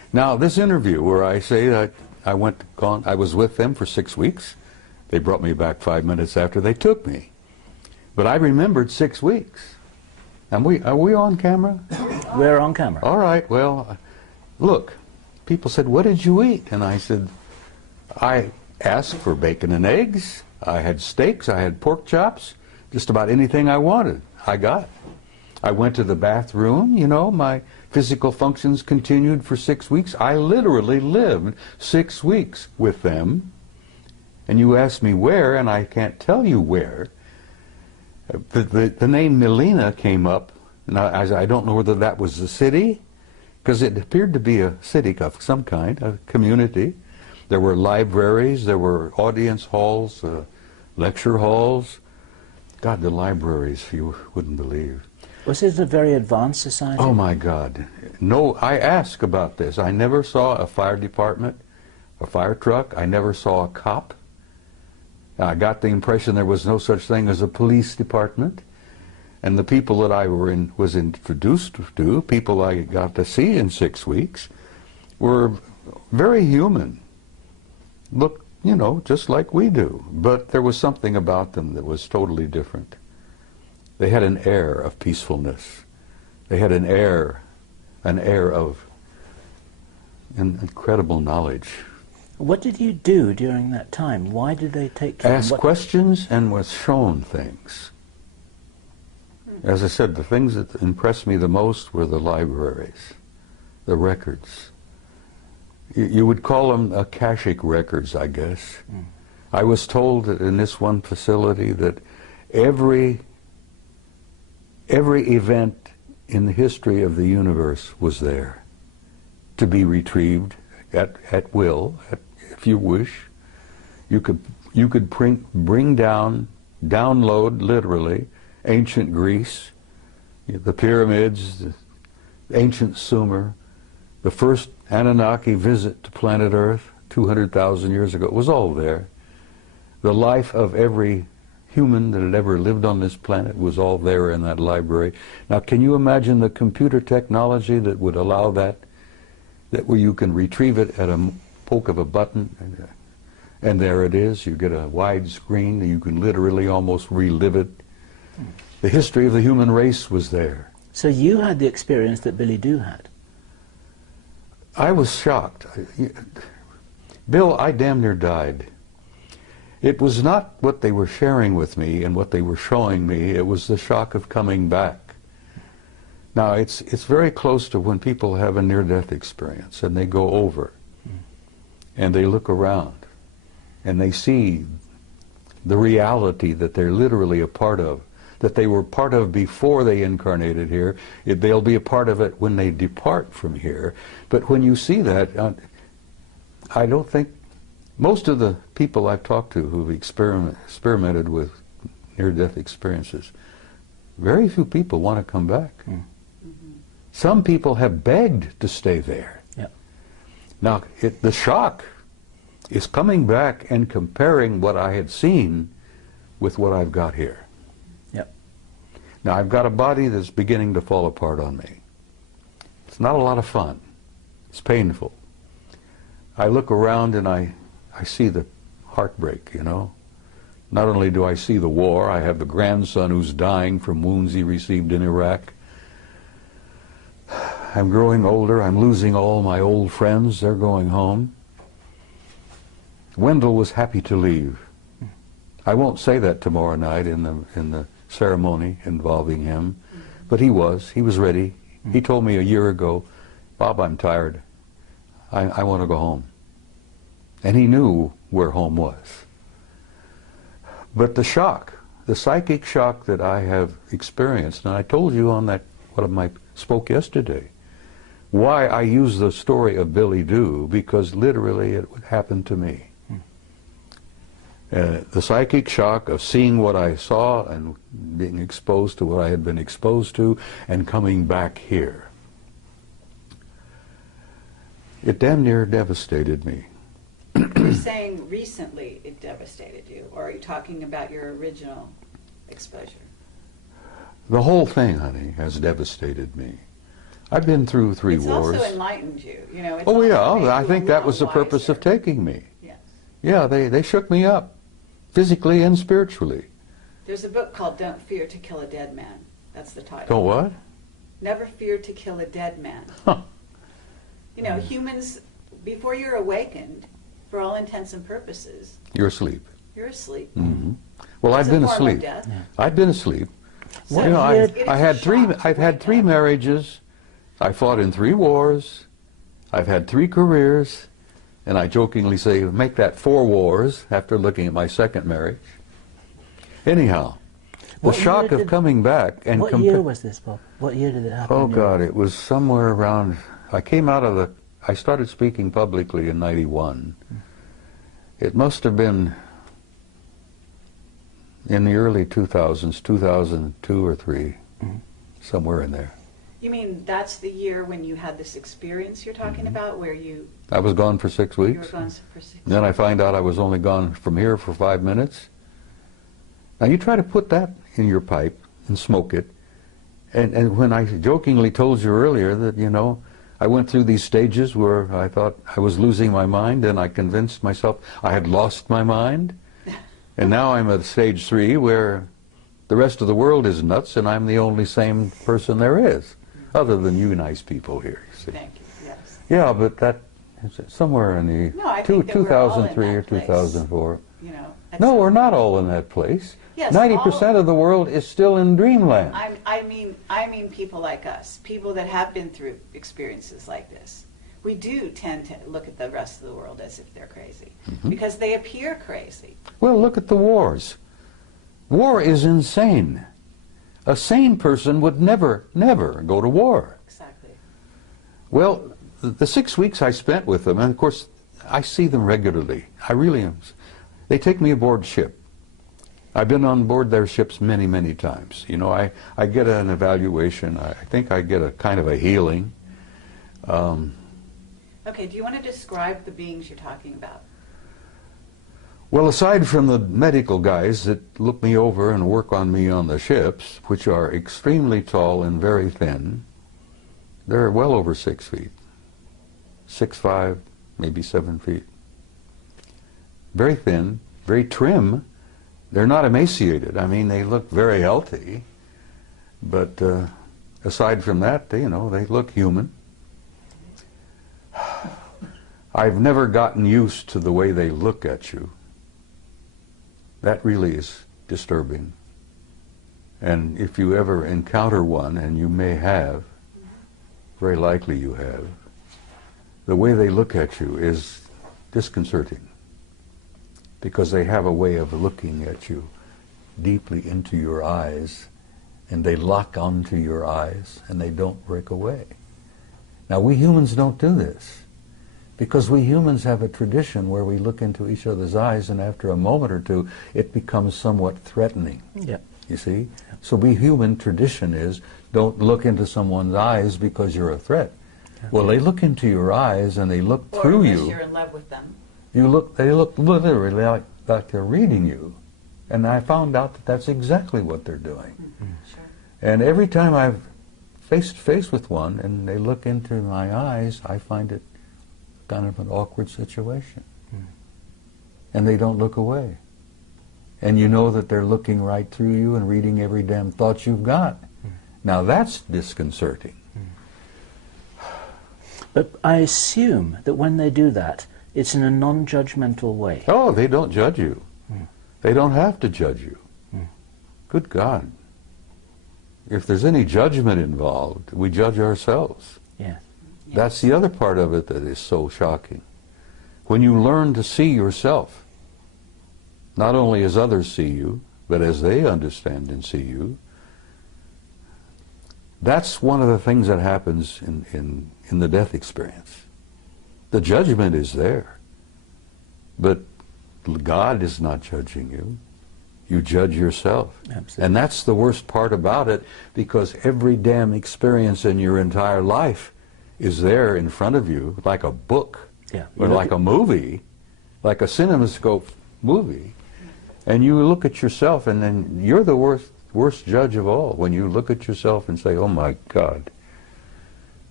Now, this interview where I say that I was with them for 6 weeks. They brought me back 5 minutes after they took me. But I remembered 6 weeks. Are we on camera? We're on camera. All right, well, look, people said, what did you eat? And I said, I asked for bacon and eggs. I had steaks, I had pork chops, just about anything I wanted, I got. I went to the bathroom, you know, my physical functions continued for 6 weeks. I literally lived 6 weeks with them. And you asked me where, and I can't tell you where. The name Melina came up, and I don't know whether that was a city, because it appeared to be a city of some kind, a community. There were libraries, there were audience halls, lecture halls. God, the libraries, you wouldn't believe. Was it a very advanced society? Oh my God. No, I asked about this. I never saw a fire department, a fire truck. I never saw a cop. I got the impression there was no such thing as a police department. And the people that I was introduced to, people I got to see in 6 weeks, were very human. Looked, you know, just like we do. But there was something about them that was totally different. They had an air of peacefulness. They had an air of incredible knowledge. What did you do during that time? Why did they take you? Asked questions and was shown things. As I said, the things that impressed me the most were the libraries, the records. You would call them akashic records, I guess. Mm. I was told that in this one facility that every event in the history of the universe was there to be retrieved at will, if you wish. You could bring down, download literally, ancient Greece, the pyramids, the ancient Sumer, the first Anunnaki visit to planet Earth 200,000 years ago. It was all there. The life of every human that had ever lived on this planet was all there in that library. Now, can you imagine the computer technology that would allow that where you can retrieve it at a poke of a button, and there it is. You get a wide screen, you can literally almost relive it. The history of the human race was there. So you had the experience that Billy Doo had? I was shocked. Bill, I damn near died. It was not what they were sharing with me and what they were showing me, it was the shock of coming back. Now, it's very close to when people have a near-death experience and they go over and they look around and they see the reality that they're literally a part of, that they were part of before they incarnated here. They'll be a part of it when they depart from here. But when you see that, I don't think, most of the people I've talked to who've experimented with near-death experiences, very few people want to come back. Mm. Mm-hmm. Some people have begged to stay there. Yep. Now, the shock is coming back and comparing what I had seen with what I've got here. Yep. Now, I've got a body that's beginning to fall apart on me. It's not a lot of fun. It's painful. I look around and I see the heartbreak, you know. Not only do I see the war, I have the grandson who's dying from wounds he received in Iraq. I'm growing older. I'm losing all my old friends. They're going home. Wendell was happy to leave. I won't say that tomorrow night in the ceremony involving him, but he was ready. He told me a year ago, Bob, I'm tired. I want to go home. And he knew where home was. But the shock, the psychic shock that I have experienced, and I told you on that, I spoke yesterday, why I use the story of Billy Doo, because literally it would happen to me. The psychic shock of seeing what I saw and being exposed to what I had been exposed to and coming back here. It damn near devastated me. You're saying recently it devastated you, or are you talking about your original exposure? The whole thing, honey, has devastated me. I've been through 3 it's wars. also enlightened you. You know, it's Oh also yeah, made I you think a that was the lot purpose of wiser. taking me. Yes. Yeah, they shook me up, physically and spiritually. There's a book called Don't Fear to Kill a Dead Man. That's the title. Don't what? Never fear to kill a dead man. Huh. You know, humans, before you're awakened, for all intents and purposes, You're asleep. you're asleep. Hmm. Well, It's I've been a form of asleep. death. I've been asleep. So You know, it is I a had 3. shock to I've had wake 3 up. marriages. I fought in 3 wars. I've had 3 careers, and I jokingly say, make that 4 wars after looking at my 2nd marriage. Anyhow, the What shock year of coming back and What year was this, Bob? What year did it happen? oh in your God, life? it was somewhere around. I started speaking publicly in '91. It must have been in the early 2000s, 2002 or 3, somewhere in there. You mean that's the year when you had this experience you're talking about, where you I was gone for 6 were weeks. gone for 6 Then I find out I was only gone from here for 5 minutes. Now you try to put that in your pipe and smoke it. And when I jokingly told you earlier that, you know, I went through these stages where I thought I was losing my mind, and I convinced myself I had lost my mind. And now I'm at stage 3 where the rest of the world is nuts and I'm the only sane person there is, other than you nice people here, you see. Thank you. Yes. Yeah, but that somewhere in the No, I think that we're all in 2003 that or place. 2004. You know. No, we're not all in that place. Yes, 90% of the world is still in dreamland. I mean people like us, people that have been through experiences like this. We do tend to look at the rest of the world as if they're crazy, because they appear crazy. Well, look at the wars. War is insane. A sane person would never go to war. Exactly. Well, the 6 weeks I spent with them, and of course I see them regularly. I really am. They take me aboard ship. I've been on board their ships many, many times. You know, I get an evaluation. I think I get a kind of a healing. Okay, do you want to describe the beings you're talking about? Well, aside from the medical guys that look me over and work on me on the ships, which are extremely tall and very thin, they're well over 6 feet. 6'5", maybe 7 feet. Very thin, very trim. They're not emaciated. I mean, they look very healthy. But aside from that, you know, they look human. I've never gotten used to the way they look at you. That really is disturbing. And if you ever encounter one, and you may have, very likely you have, the way they look at you is disconcerting, because they have a way of looking at you deeply into your eyes, and they lock onto your eyes, and they don't break away. Now, we humans don't do this, because we humans have a tradition where we look into each other's eyes, and after a moment or two, it becomes somewhat threatening. Yeah. You see? So we human tradition is, don't look into someone's eyes because you're a threat. Well, they look into your eyes, and they look Or through unless you. you're in love with them. They look literally like they're reading you. And I found out that that's exactly what they're doing. Sure. And every time I've face to face with one and they look into my eyes, I find it kind of an awkward situation. And they don't look away. And you know that they're looking right through you and reading every damn thought you've got. Now that's disconcerting. But I assume that when they do that, it's in a non-judgmental way. Oh, they don't judge you. They don't have to judge you. Good God. If there's any judgment involved, we judge ourselves. Yes. That's the other part of it that is so shocking. When you learn to see yourself, not only as others see you, but as they understand and see you, that's one of the things that happens in the death experience. The judgment is there, but God is not judging you. You judge yourself. Absolutely. And that's the worst part about it, because every damn experience in your entire life is there in front of you, like a book, Yeah. or like a movie, like a CinemaScope movie. And you look at yourself, and then you're the worst judge of all when you look at yourself and say, oh my God,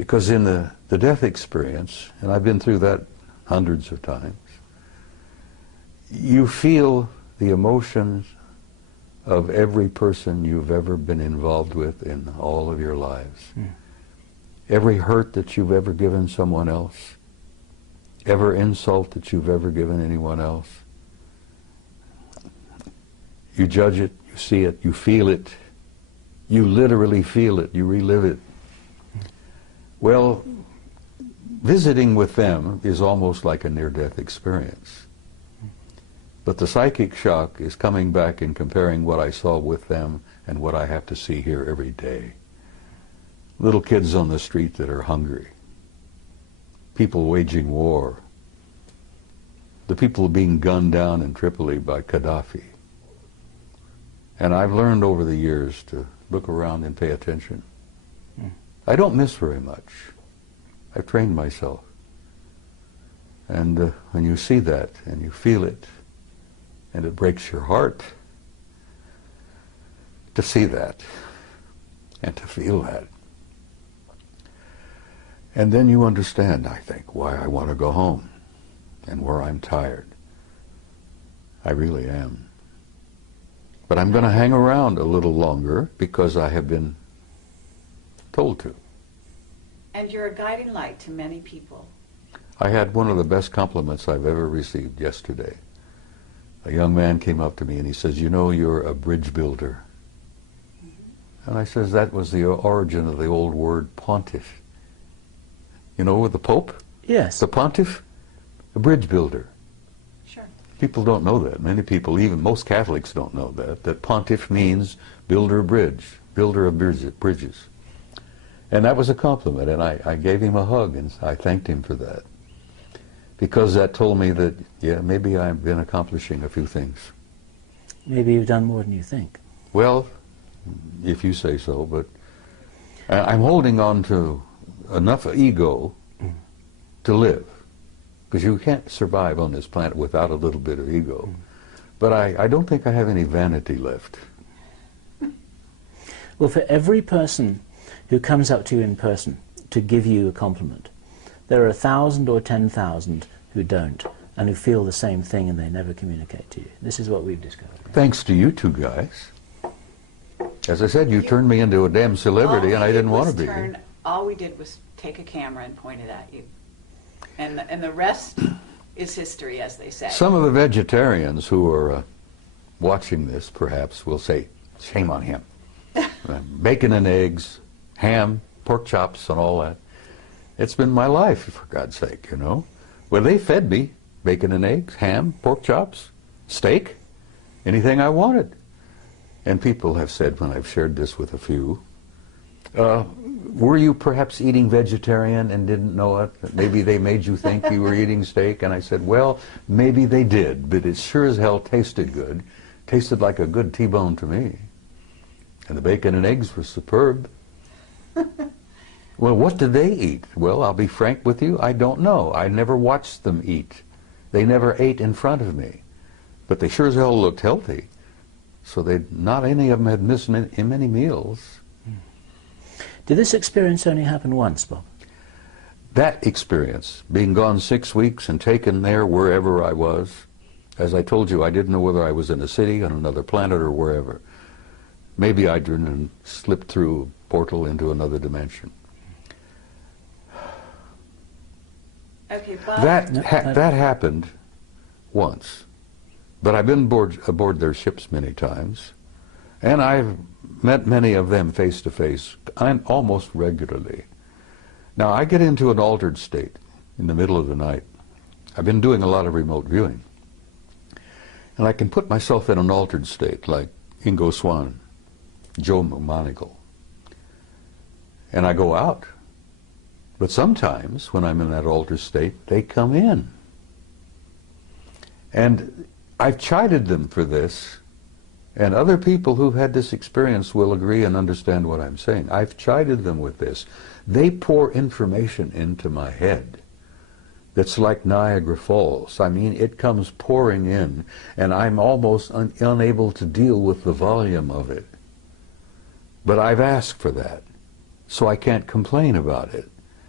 Because in the death experience, and I've been through that hundreds of times, you feel the emotions of every person you've ever been involved with in all of your lives. Every hurt that you've ever given someone else, every insult that you've ever given anyone else. You judge it, you see it, you feel it, you literally feel it, you relive it. Well, visiting with them is almost like a near-death experience. But the psychic shock is coming back and comparing what I saw with them and what I have to see here every day. Little kids on the street that are hungry, people waging war, the people being gunned down in Tripoli by Gaddafi. And I've learned over the years to look around and pay attention. I don't miss very much. I've trained myself. And when you see that and you feel it, and it breaks your heart to see that and to feel that. And then you understand, I think, why I want to go home and where I'm tired. I really am. But I'm going to hang around a little longer because I have been told to. And you're a guiding light to many people. I had one of the best compliments I've ever received yesterday. A young man came up to me and he says, "You know, you're a bridge builder." And I says, that was the origin of the old word pontiff. You know, with the Pope? Yes. The pontiff, a bridge builder. Sure. People don't know that. Many people, even most Catholics don't know that pontiff means builder bridge, builder of bridges. And that was a compliment, and I gave him a hug and I thanked him for that. Because that told me that, yeah, maybe I've been accomplishing a few things. Maybe you've done more than you think. Well, if you say so, but I'm holding on to enough ego to live. Because you can't survive on this planet without a little bit of ego. But I don't think I have any vanity left. Well, for every person who comes up to you in person to give you a compliment, there are 1,000 or 10,000 who don't, and who feel the same thing and they never communicate to you. This is what we've discovered. Thanks to you two guys. As I said, you turned me into a damn celebrity and I didn't want to be. All we did was take a camera and point it at you. And the rest is history, as they say. Some of the vegetarians who are watching this, perhaps, will say, shame on him. Bacon and eggs, ham, pork chops, and all that. It's been my life, for God's sake, you know. Well, they fed me bacon and eggs, ham, pork chops, steak, anything I wanted. And people have said, when I've shared this with a few, were you perhaps eating vegetarian and didn't know it? Maybe they made you think you were eating steak. And I said, well, maybe they did, but it sure as hell tasted good. Tasted like a good T-bone to me. And the bacon and eggs were superb. Well, what did they eat? Well, I'll be frank with you, I don't know. I never watched them eat. They never ate in front of me. But they sure as hell looked healthy. So not any of them had missed many meals. Did this experience only happen once, Bob? That experience, being gone 6 weeks and taken there wherever I was, as I told you, I didn't know whether I was in a city, on another planet, or wherever. Maybe I didn't slip through a portal into another dimension. Okay, Bob. That happened once. But I've been aboard their ships many times, and I've met many of them face to face, almost regularly. Now, I get into an altered state in the middle of the night. I've been doing a lot of remote viewing. And I can put myself in an altered state, like Ingo Swann, Joe McMoneagle. And I go out. But sometimes, when I'm in that altered state, they come in. And I've chided them for this, and other people who've had this experience will agree and understand what I'm saying. I've chided them with this. They pour information into my head that's like Niagara Falls. I mean, it comes pouring in, and I'm almost unable to deal with the volume of it. But I've asked for that, so I can't complain about it.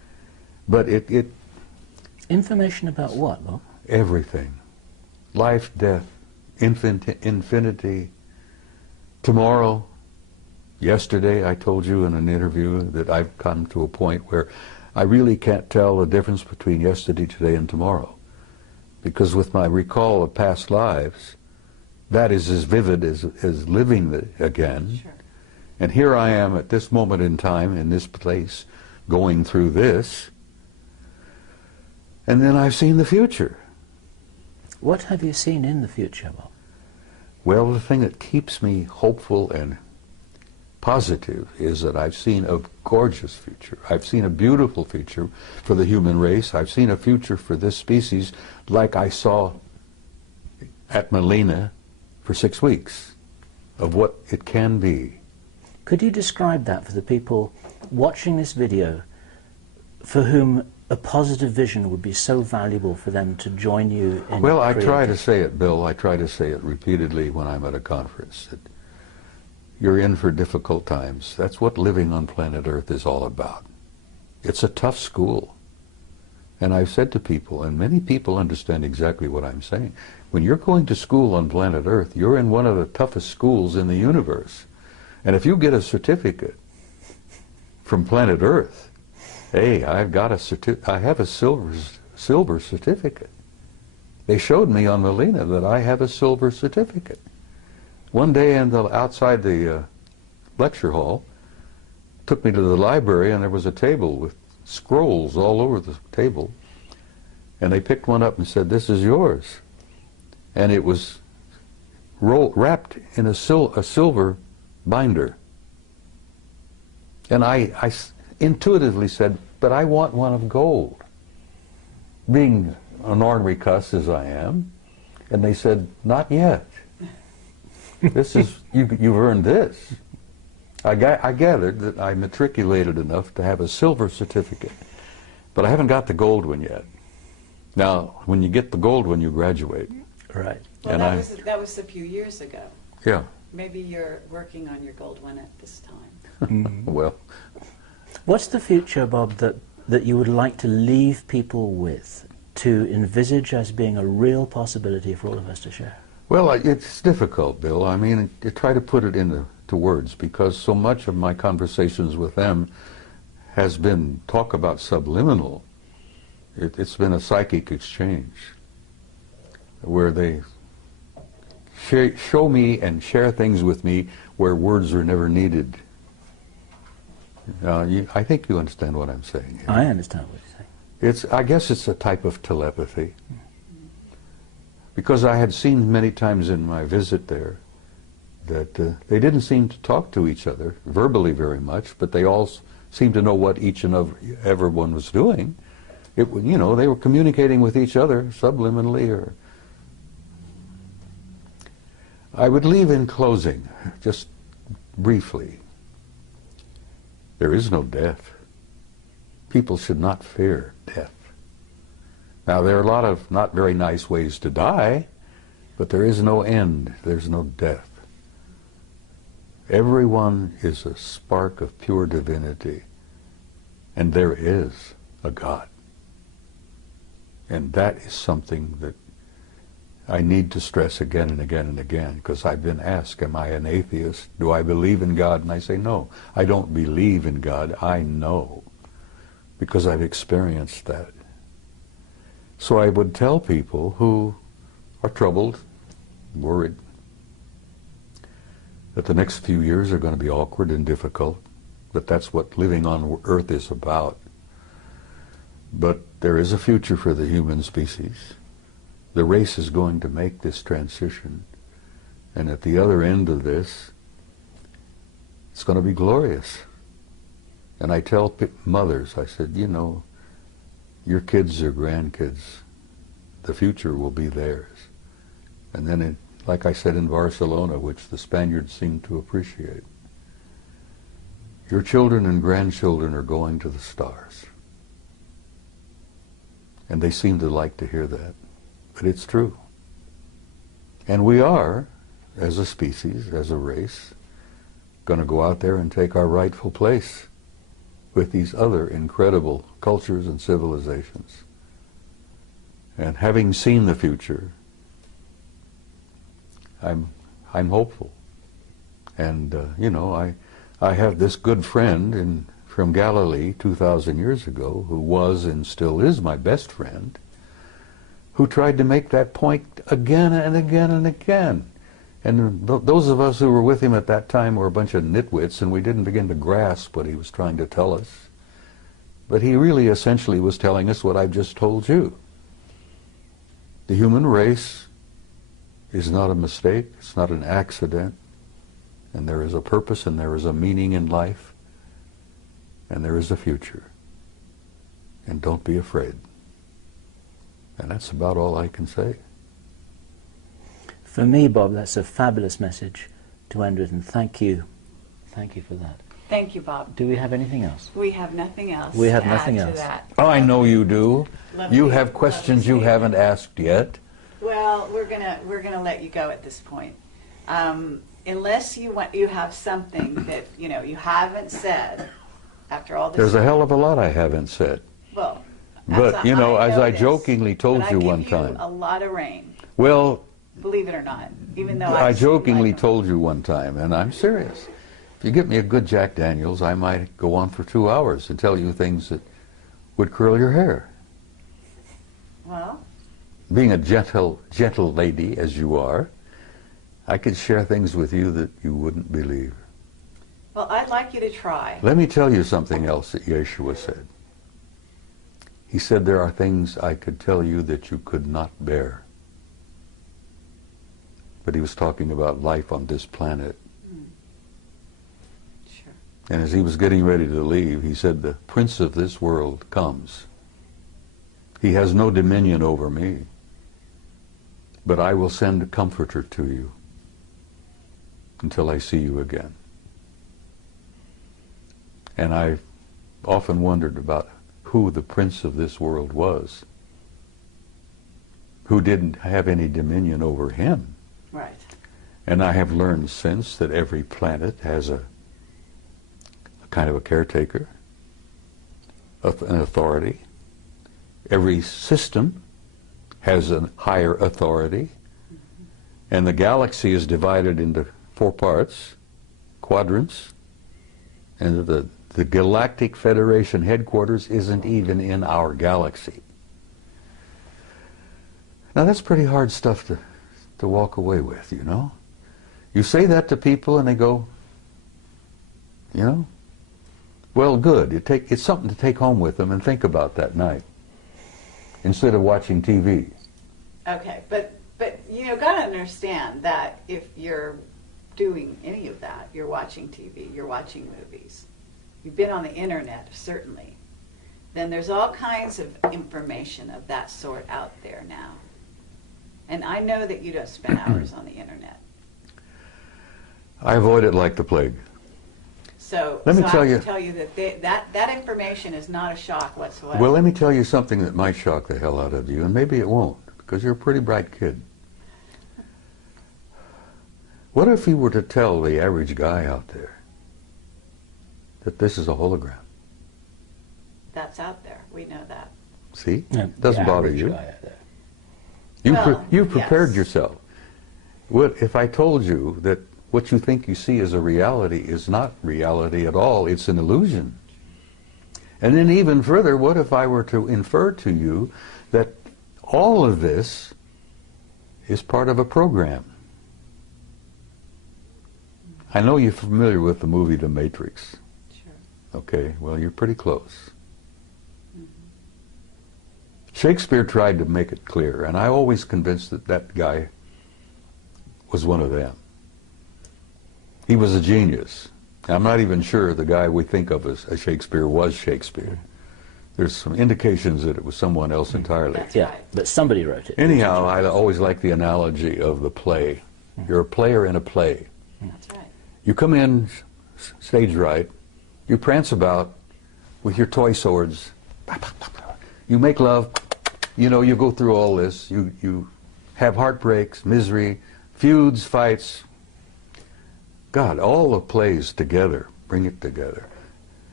But it Information about what, Bob? everything. Life, death, infinity. Tomorrow, yesterday I told you in an interview that I've come to a point where I really can't tell the difference between yesterday, today, and tomorrow. Because with my recall of past lives, that is as vivid as living again. Sure. And here I am at this moment in time, in this place, going through this, and then I've seen the future. What have you seen in the future, Bob? Well, the thing that keeps me hopeful and positive is that I've seen a gorgeous future. I've seen a beautiful future for the human race. I've seen a future for this species like I saw at Melina for 6 weeks, of what it can be. Could you describe that for the people watching this video for whom a positive vision would be so valuable for them to join you in Well, I creating? try to say it, Bill. I try to say it repeatedly when I'm at a conference, that you're in for difficult times. That's what living on planet Earth is all about. It's a tough school. And I've said to people, and many people understand exactly what I'm saying, when you're going to school on planet Earth, you're in one of the toughest schools in the universe. And if you get a certificate from planet Earth, hey, I have a silver certificate. They showed me on Melina that I have a silver certificate. One day outside the lecture hall, took me to the library, and there was a table with scrolls all over the table. And they picked one up and said, "This is yours." And it was wrapped in a silver binder. And I intuitively said, "But I want one of gold," being an ornery cuss as I am. And they said, "Not yet. This is, you've earned this." I gathered that I matriculated enough to have a silver certificate, but I haven't got the gold one yet. Now, when you get the gold one, you graduate. Right. Well, that was a few years ago. Yeah. Maybe you're working on your gold one at this time. Well, What's the future, Bob, that you would like to leave people with, to envisage as being a real possibility for all of us to share? well, it's difficult, Bill. I mean, I try to put it into words, because so much of my conversations with them has been talk about subliminal. It's been a psychic exchange where they show me and share things with me where words are never needed. I think you understand what I'm saying here. I understand what you're saying. I guess it's a type of telepathy. Because I had seen many times in my visit there that they didn't seem to talk to each other verbally very much, but they all seemed to know what each and everyone was doing. They were communicating with each other subliminally. Or I would leave in closing, just briefly. There is no death. People should not fear death. Now, there are a lot of not very nice ways to die, but there is no end. There's no death. Everyone is a spark of pure divinity, and there is a God. And that is something that I need to stress again and again and again, because I've been asked, am I an atheist? Do I believe in God? And I say, no, I don't believe in God. I know, because I've experienced that. So I would tell people who are troubled, worried, that the next few years are going to be awkward and difficult, but that's what living on Earth is about. But there is a future for the human species. The race is going to make this transition, and at the other end of this, it's going to be glorious. And I tell mothers, I said, your kids or grandkids, the future will be theirs. And then, like I said in Barcelona, which the Spaniards seem to appreciate, your children and grandchildren are going to the stars. And they seem to like to hear that. But it's true. And we are, as a species, as a race, going to go out there and take our rightful place with these other incredible cultures and civilizations. And having seen the future, I'm hopeful. And you know, I have this good friend from Galilee 2,000 years ago, who was and still is my best friend, who tried to make that point again and again and again. And those of us who were with him at that time were a bunch of nitwits, and we didn't begin to grasp what he was trying to tell us. But he really essentially was telling us what I've just told you. The human race is not a mistake, it's not an accident, and there is a purpose and there is a meaning in life, and there is a future. And don't be afraid. And that's about all I can say. For me, Bob, that's a fabulous message to end with, and thank you. Thank you for that. Thank you, Bob. Do we have anything else? We have nothing else. We have to nothing add else. To that. Oh, I know you do. Lovely. You have questions you haven't asked yet. Well, we're gonna let you go at this point, unless you have something that you haven't said after all this. There's a hell of a lot I haven't said. Well, but you know, as I this, jokingly told but you I give one time. a lot of rain. Well, Believe it or not, even though I I've seen jokingly like- told you one time, and I'm serious. If you get me a good Jack Daniels, I might go on for 2 hours and tell you things that would curl your hair. Well, Being a gentle lady as you are, I could share things with you that you wouldn't believe. well, I'd like you to try. Let me tell you something else that Yeshua said. He said, there are things I could tell you that you could not bear. But he was talking about life on this planet. Sure. And as he was getting ready to leave, he said, the prince of this world comes. He has no dominion over me, but I will send a comforter to you until I see you again. And I've often wondered about who the prince of this world was, who didn't have any dominion over him. Right. And I have learned since that every planet has a kind of a caretaker, an authority. Every system has a higher authority. And the galaxy is divided into 4 parts, quadrants. And the Galactic Federation headquarters isn't even in our galaxy. Now that's pretty hard stuff to walk away with, you know. You say that to people and they go, you know, well, good. It's something to take home with them and think about that night instead of watching TV. Okay, but got to understand that if you're doing any of that, you're watching TV, you're watching movies, you've been on the internet, certainly, then there's all kinds of information of that sort out there now. And I know that you don't spend hours on the internet. I avoid it like the plague. So Let me I tell have you- to tell you that that information is not a shock whatsoever. Well, let me tell you something that might shock the hell out of you, and maybe it won't, because you're a pretty bright kid. What if you were to tell the average guy out there that this is a hologram? That's out there. We know that. See? Yeah, It doesn't the bother average you. guy out there. You prepared yes. yourself. What if I told you that what you think you see as a reality is not reality at all, it's an illusion? And then even further, what if I were to infer to you that all of this is part of a program? I know you're familiar with the movie The Matrix. Sure. Okay, well, you're pretty close. Shakespeare tried to make it clear, and I always convinced that that guy was one of them. He was a genius. I'm not even sure the guy we think of as Shakespeare was Shakespeare. There's some indications that it was someone else entirely. That's Yeah, right. but somebody wrote it. Anyhow, I always like the analogy of the play. You're a player in a play. That's right. You come in stage right, you prance about with your toy swords, you make love, you know, you go through all this, you have heartbreaks, misery, feuds, fights. God, all the plays together, bring it together.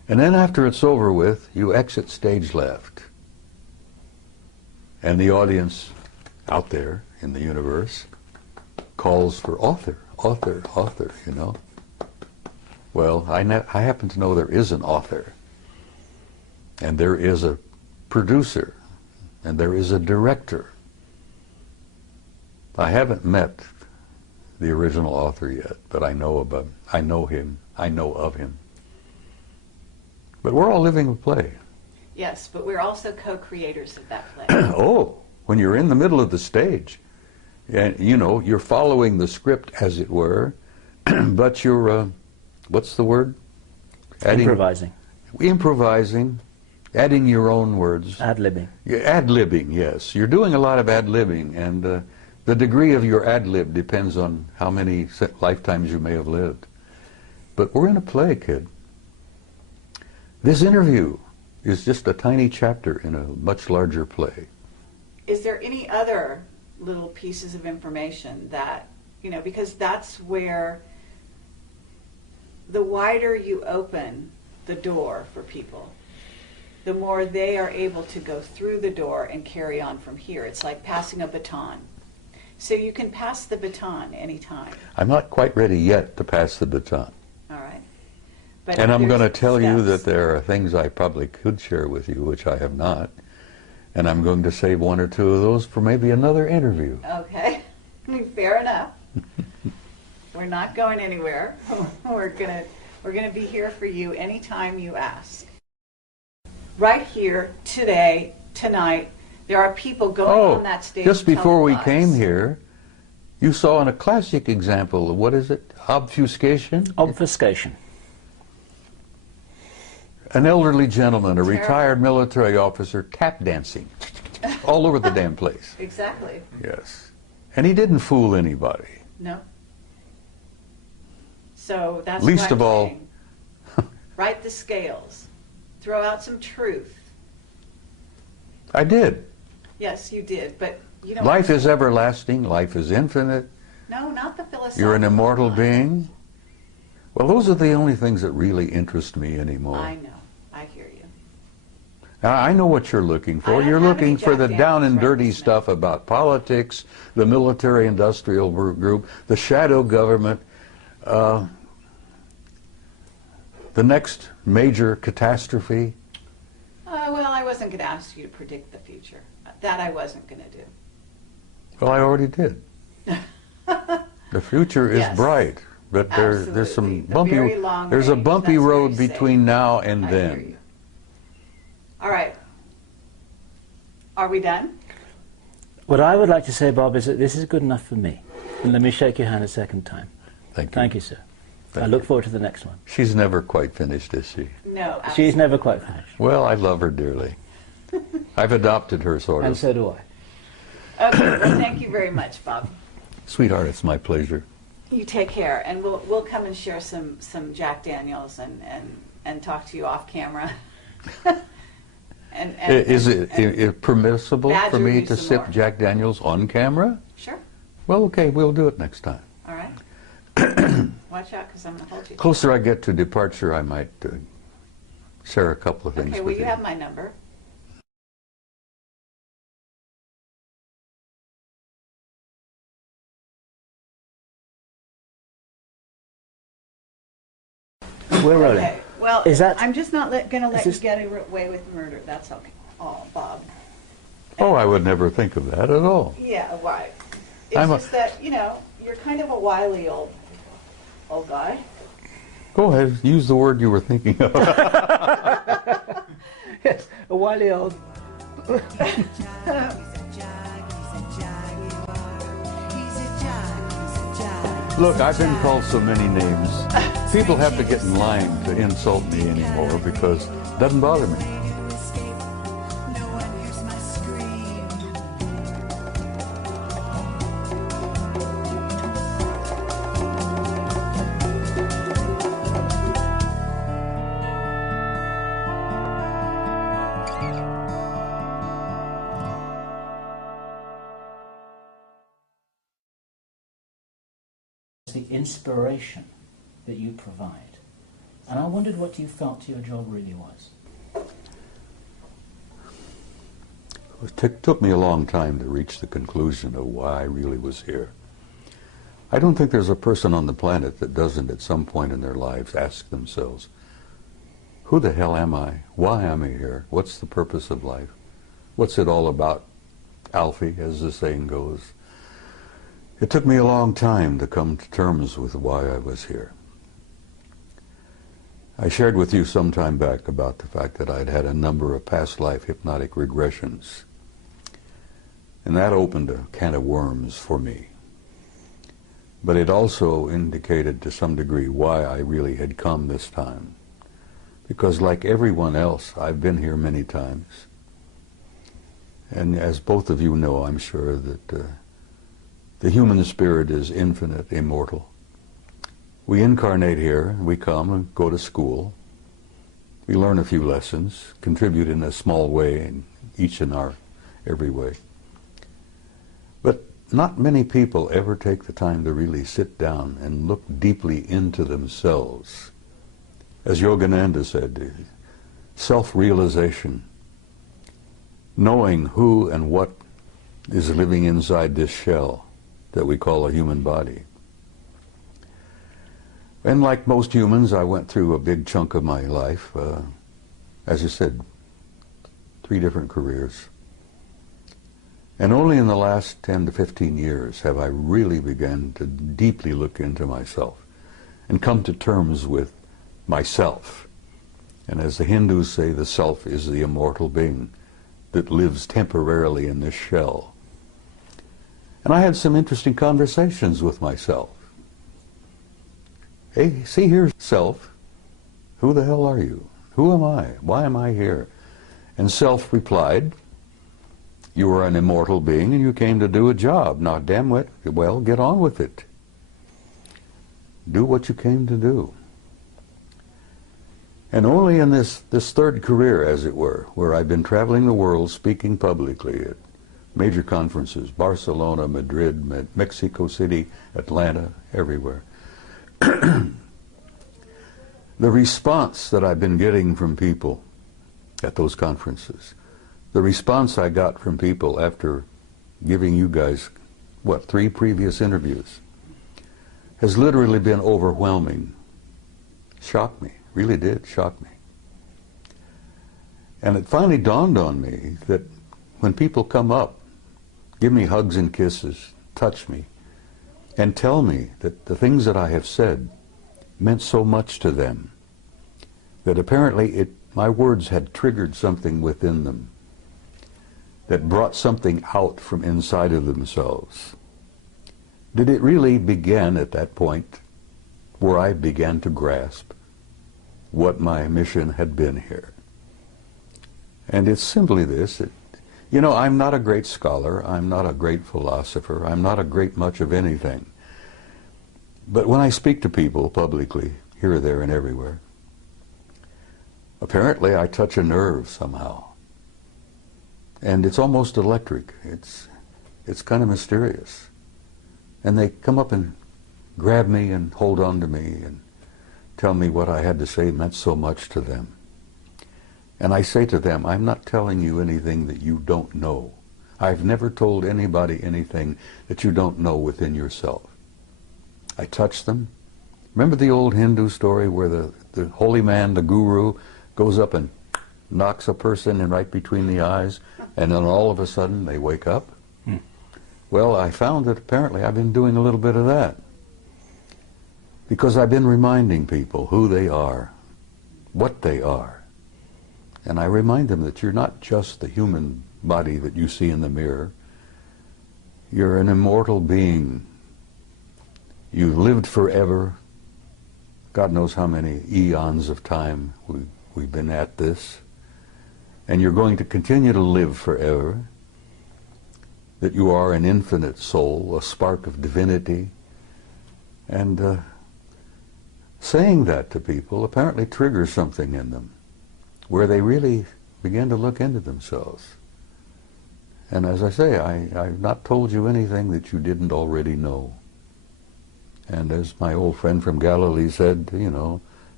And then after it's over with, you exit stage left. And the audience out there in the universe calls for author, author, author, you know. Well, I happen to know there is an author, and there is a producer, and there is a director. I haven't met the original author yet, but I know him, I know of him. But we're all living a play. Yes, but we're also co-creators of that play. Oh, when you're in the middle of the stage, and you know, you're following the script as it were, but you're, what's the word? Improvising. Improvising, adding your own words. Ad-libbing. Ad-libbing, yes. You're doing a lot of ad-libbing, and the degree of your ad-lib depends on how many lifetimes you may have lived. But we're in a play, kid. This interview is just a tiny chapter in a much larger play. Is there any other little pieces of information that, you know, because that's where the wider you open the door for people, the more they are able to go through the door and carry on from here. It's like passing a baton. So you can pass the baton anytime. I'm not quite ready yet to pass the baton. All right. But And I'm going to tell you steps. that there are things I probably could share with you, which I have not. And I'm going to save one or two of those for maybe another interview. Okay. Fair enough. We're not going anywhere. We're gonna be here for you anytime you ask. Right here, today, tonight, there are people going on that stage. Just before we telling came lies. here, you saw in a classic example of, what is it? Obfuscation? Obfuscation. An elderly gentleman, a Terrible. retired military officer, tap dancing all over the damn place. Exactly. Yes. And he didn't fool anybody. No. So that's Least what I'm of all- saying. Right the scales. Throw out some truth. I did. Yes, you did, but you don't. Life is everlasting. Life is infinite. No, not the philosophical. You're an immortal line. being. Well, those are the only things that really interest me anymore. I know. I hear you. Now, I know what you're looking I for. don't You're have looking any for the Jack down and Daniels dirty right stuff about politics, the military-industrial group, the shadow government, the next major catastrophe. Well, I wasn't going to ask you to predict the future. That I wasn't going to do. Well, I already did. The future is Yes. bright, but there's some Absolutely. The bumpy. very long There's a range, bumpy that's road very safe. between now and I hear then. you. All right. Are we done? What I would like to say, Bob, is that this is good enough for me. And let me shake your hand a second time. Thank you. Thank you, sir. Thank I look forward to the next one. She's never quite finished, is she? No. Absolutely. She's never quite finished. Well, I love her dearly. I've adopted her, sort And of. so do I. Okay. Well, thank you very much, Bob. Sweetheart, it's my pleasure. You take care, and we'll come and share some Jack Daniels and talk to you off camera. Is it permissible badger for me you to some sip more. Jack Daniels on camera? Sure. Well, okay, we'll do it next time. All right. Watch out, because I'm going to hold you. Closer I get to departure, I might share a couple of things Okay. Well, with you have my number. We're rolling. Okay. Well, Is that- I'm just not going to let this- you get away with murder. That's okay. Oh, Bob. Oh, I would never think of that at all. Yeah, right. It's I'm a- just that, you're kind of a wily old guy. Go ahead, use the word you were thinking of. Yes, a wily old. Look, I've been called so many names. People have to get in line to insult me anymore because it doesn't bother me. The inspiration that you provide. And I wondered what you felt your job really was. It took me a long time to reach the conclusion of why I really was here. I don't think there's a person on the planet that doesn't at some point in their lives ask themselves, who the hell am I? Why am I here? What's the purpose of life? What's it all about, Alfie, as the saying goes? It took me a long time to come to terms with why I was here. I shared with you some time back about the fact that I'd had a number of past life hypnotic regressions. And that opened a can of worms for me. But it also indicated to some degree why I really had come this time. Because like everyone else, I've been here many times. And as both of you know, I'm sure that the human spirit is infinite, immortal. We incarnate here, we come and go to school. We learn a few lessons, contribute in a small way, in each in our every way. But not many people ever take the time to really sit down and look deeply into themselves. As Yogananda said, self-realization, knowing who and what is living inside this shell that we call a human body. And like most humans, I went through a big chunk of my life, as I said, 3 different careers. And only in the last 10 to 15 years have I really begun to deeply look into myself and come to terms with myself. And as the Hindus say, the self is the immortal being that lives temporarily in this shell. And I had some interesting conversations with myself. Hey, see here, self, who the hell are you? Who am I? Why am I here? And self replied, you are an immortal being and you came to do a job. Now, damn it, well, get on with it. Do what you came to do. And only in this third career, as it were, where I've been traveling the world speaking publicly at major conferences, Barcelona, Madrid, Mexico City, Atlanta, everywhere. The response that I've been getting from people at those conferences, the response I got from people after giving you guys, 3 previous interviews, has literally been overwhelming. Shocked me, really did shock me. And it finally dawned on me that when people come up, give me hugs and kisses, touch me, and tell me that the things that I have said meant so much to them, that apparently my words had triggered something within them, that brought something out from inside of themselves. Did it really begin at that point where I began to grasp what my mission had been here? And it's simply this. You know, I'm not a great scholar, I'm not a great philosopher, I'm not a great much of anything. But when I speak to people publicly, here, there, and everywhere, apparently I touch a nerve somehow. And it's almost electric. It's kind of mysterious. And they come up and grab me and hold on to me and tell me what I had to say meant so much to them. And I say to them, I'm not telling you anything that you don't know. I've never told anybody anything that you don't know within yourself. I touch them. Remember the old Hindu story where the holy man, the guru, goes up and knocks a person in right between the eyes, and then all of a sudden they wake up? Well, I found that apparently I've been doing a little bit of that. Because I've been reminding people who they are, what they are. And I remind them that you're not just the human body that you see in the mirror. You're an immortal being. You've lived forever. God knows how many eons of time we've been at this. And you're going to continue to live forever. That you are an infinite soul, a spark of divinity. And saying that to people apparently triggers something in them, where they really begin to look into themselves. And as I say, I've not told you anything that you didn't already know. And as my old friend from Galilee said, you know,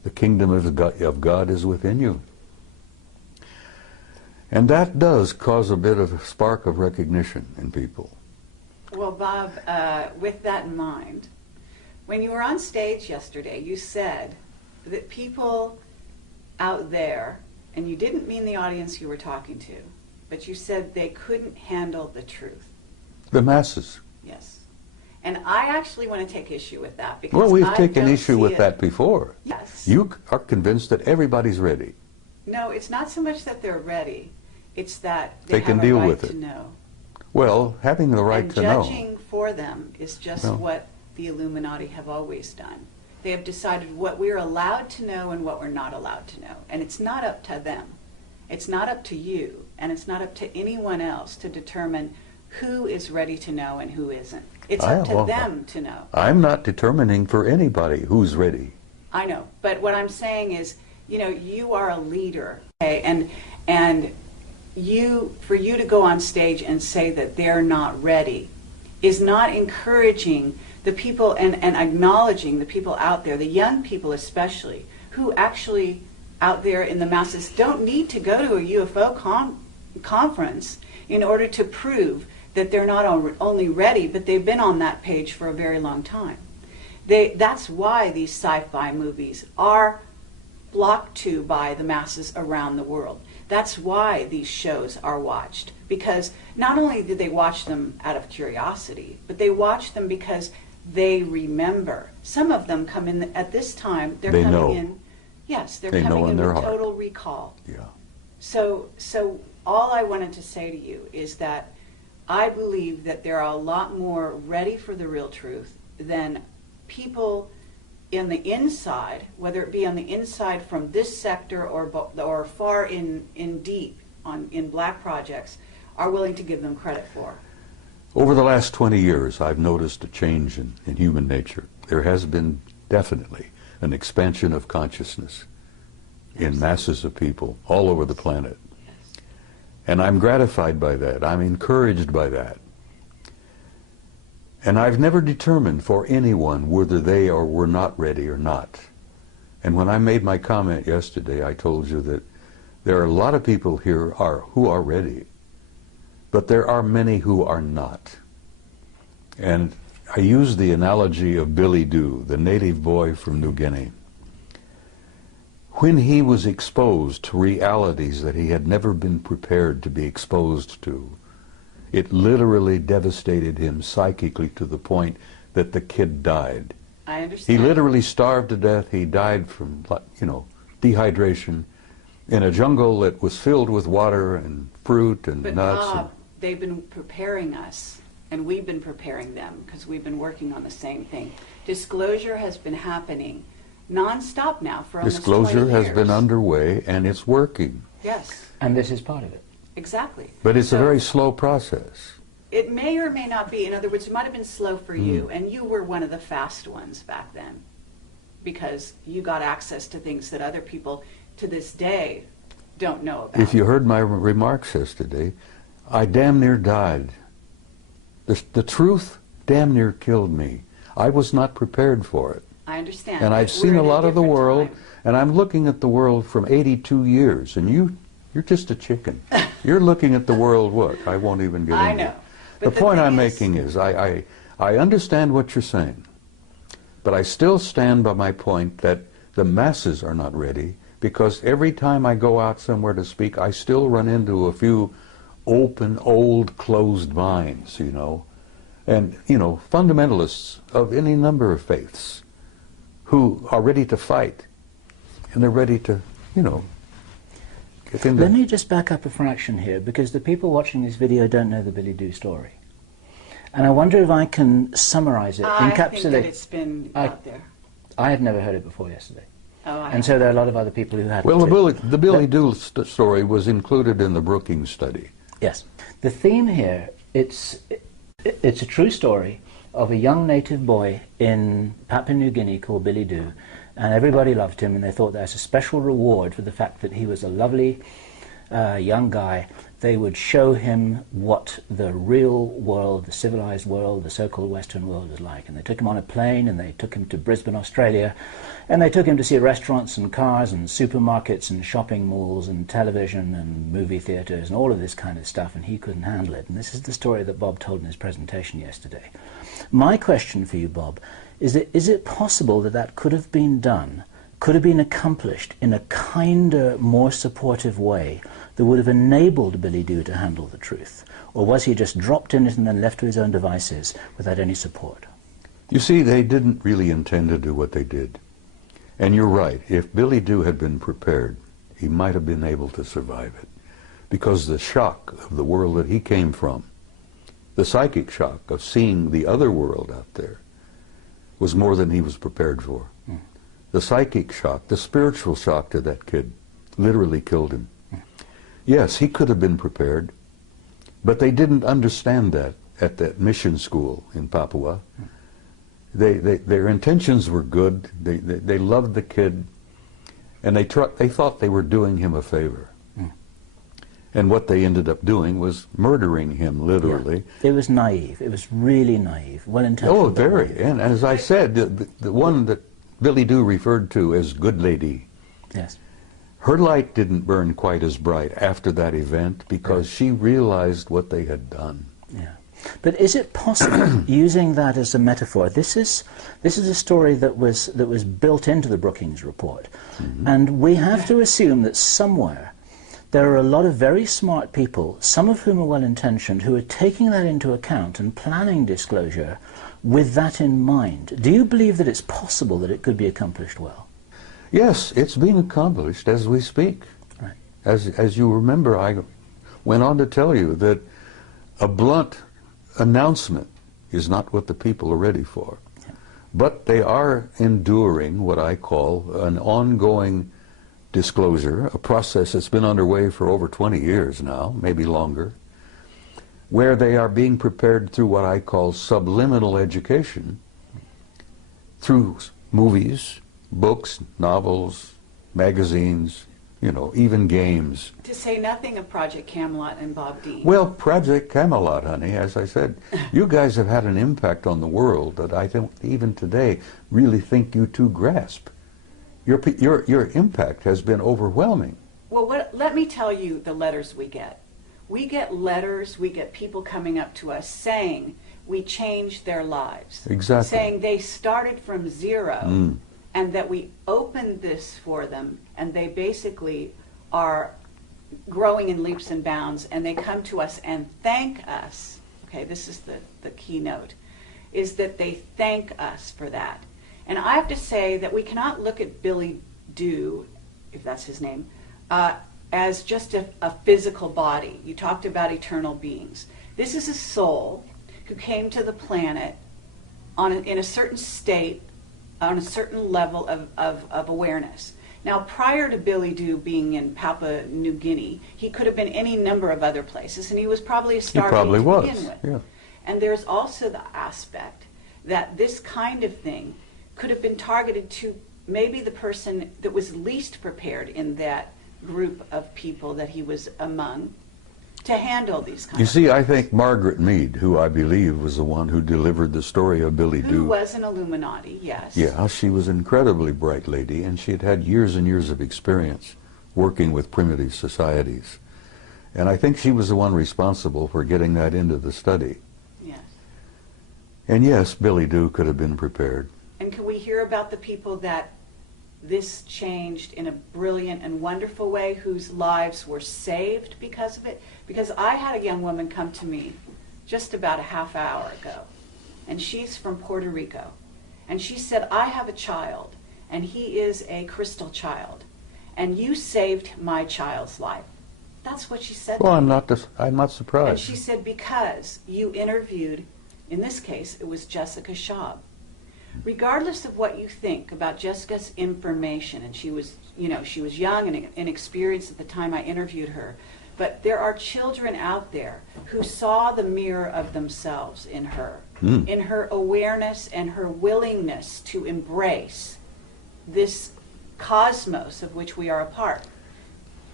The kingdom of God is within you. And that does cause a bit of a spark of recognition in people. Well, Bob, with that in mind, when you were on stage yesterday, you said that people out there, and you didn't mean the audience you were talking to, but you said they couldn't handle the truth. The masses. Yes. And I actually want to take issue with that because well, we've taken issue with that before. Yes. You are convinced that everybody's ready. No, it's not so much that they're ready. It's that they have can a deal right with to it. know. Well, having the right and to know. judging for them is just what the Illuminati have always done. They have decided what we're allowed to know and what we're not allowed to know. And it's not up to them. It's not up to you, and it's not up to anyone else to determine who is ready to know and who isn't. It's up to them to know. I'm not determining for anybody who's ready. I know, but what I'm saying is, you know, you are a leader, okay? And for you to go on stage and say that they're not ready is not encouraging the people and acknowledging the people out there, the young people especially, who actually out there in the masses don't need to go to a UFO conference in order to prove that they're not only ready, but they've been on that page for a very long time. That's why these sci-fi movies are flocked to by the masses around the world. That's why these shows are watched, because not only do they watch them out of curiosity, but they watch them because they remember. Some of them come in at this time, they're coming in, yes, they're coming in with total recall. Yeah. So all I wanted to say to you is that I believe that there are a lot more ready for the real truth than people in the inside, whether it be on the inside from this sector or far in deep in black projects, are willing to give them credit for. Over the last 20 years, I've noticed a change in human nature. There has been definitely an expansion of consciousness in masses of people all over the planet. And I'm gratified by that. I'm encouraged by that. And I've never determined for anyone whether they were not ready or not. And when I made my comment yesterday, I told you that there are a lot of people here who are ready, but there are many who are not. And I used the analogy of Billy Doo, the native boy from New Guinea. When he was exposed to realities that he had never been prepared to be exposed to, it literally devastated him psychically to the point that the kid died. I understand. He literally starved to death. He died from, dehydration in a jungle that was filled with water and fruit and nuts. But Bob, they've been preparing us, and we've been preparing them because we've been working on the same thing. Disclosure has been happening non-stop now for almost 20 years. Disclosure has been underway, and it's working. Yes. And this is part of it. Exactly. But it's a very slow process. It may or may not be. In other words, it might have been slow for you, and you were one of the fast ones back then because you got access to things that other people to this day don't know about. If you heard my remarks yesterday, I damn near died. The truth damn near killed me. I was not prepared for it. I understand. And I've seen a lot of the world, and I'm looking at the world from 82 years, and you're just a chicken. You're looking at the world, what? I won't even get into it. I know. The point I'm making is I understand what you're saying, but I still stand by my point that the masses are not ready, because every time I go out somewhere to speak, I still run into a few open, old, closed minds, and, fundamentalists of any number of faiths who are ready to fight, and they're ready to, get into... Let me just back up a fraction here, because the people watching this video don't know the Billy Doo story. And I wonder if I can summarize it, encapsulate... I think that it's been out there. I had never heard it before yesterday. And so there are a lot of other people who hadn't. Well, the Billy Doo story was included in the Brookings study. Yes. The theme here, it's a true story of a young native boy in Papua New Guinea called Billy Doo, and everybody loved him, and they thought that was a special reward for the fact that he was a lovely young guy They would show him what the real world, the civilized world, the so-called Western world was like. And they took him on a plane, and they took him to Brisbane, Australia, and they took him to see restaurants and cars and supermarkets and shopping malls and television and movie theatres and all of this kind of stuff, and he couldn't handle it. And this is the story that Bob told in his presentation yesterday. My question for you, Bob, is it possible that that could have been done, could have been accomplished in a kinder, more supportive way that would have enabled Billy Doo to handle the truth? Or was he just dropped in it and then left to his own devices without any support? You see, they didn't really intend to do what they did. And you're right, if Billy Doo had been prepared, he might have been able to survive it. Because the shock of the world that he came from, the psychic shock of seeing the other world out there, was more than he was prepared for. The psychic shock, the spiritual shock to that kid, literally killed him. Yes, he could have been prepared, but they didn't understand that at that mission school in Papua. Their intentions were good. They loved the kid, and they thought they were doing him a favor. And what they ended up doing was murdering him, literally. Yeah. It was naive. It was really naive. Well-intentioned. Oh, very. And as I said, the one that Billy Doo referred to as Good Lady, yes, her light didn't burn quite as bright after that event because she realized what they had done. Yeah. But is it possible, using that as a metaphor, this is a story that was built into the Brookings report, and we have to assume that somewhere there are a lot of very smart people, some of whom are well-intentioned, who are taking that into account and planning disclosure with that in mind. Do you believe that it's possible that it could be accomplished well? Yes, it's being accomplished as we speak. Right. As you remember, I went on to tell you that a blunt announcement is not what the people are ready for. Yeah. But they are enduring what I call an ongoing disclosure, a process that's been underway for over 20 years now, maybe longer, where they are being prepared through what I call subliminal education, through movies, books, novels, magazines, even games. To say nothing of Project Camelot and Bob Dien. Well, Project Camelot, honey, as I said, you guys have had an impact on the world that I don't even today really think you two grasp. Your impact has been overwhelming. Well, let me tell you the letters we get. We get letters, we get people coming up to us saying we changed their lives. Exactly. Saying they started from zero and that we opened this for them and they basically are growing in leaps and bounds and they come to us and thank us. Okay, this is the keynote, is that they thank us for that. And I have to say that we cannot look at Billy Doo, if that's his name, as just a physical body. You talked about eternal beings. This is a soul who came to the planet in a certain state, on a certain level of awareness. Now, prior to Billy Doo being in Papua New Guinea, he could have been any number of other places, and he was probably a star to begin with. Yeah. And there's also the aspect that this kind of thing could have been targeted to maybe the person that was least prepared in that group of people that he was among to handle these kinds of things. You see, I think Margaret Mead, who I believe was the one who delivered the story of Billy Doo. Who was an Illuminati, yes. Yeah, she was an incredibly bright lady, and she had had years and years of experience working with primitive societies. And I think she was the one responsible for getting that into the study. Yes. And yes, Billy Doo could have been prepared. And can we hear about the people that this changed in a brilliant and wonderful way, whose lives were saved because of it? Because I had a young woman come to me just about a half hour ago, and she's from Puerto Rico. And she said, I have a child, and he is a crystal child, and you saved my child's life. That's what she said. Well, I'm not surprised. And she said, because you interviewed, in this case, it was Jessica Schaub. Regardless of what you think about Jessica's information, and she was young and inexperienced at the time I interviewed her, but there are children out there who saw the mirror of themselves in her, in her awareness and her willingness to embrace this cosmos of which we are a part.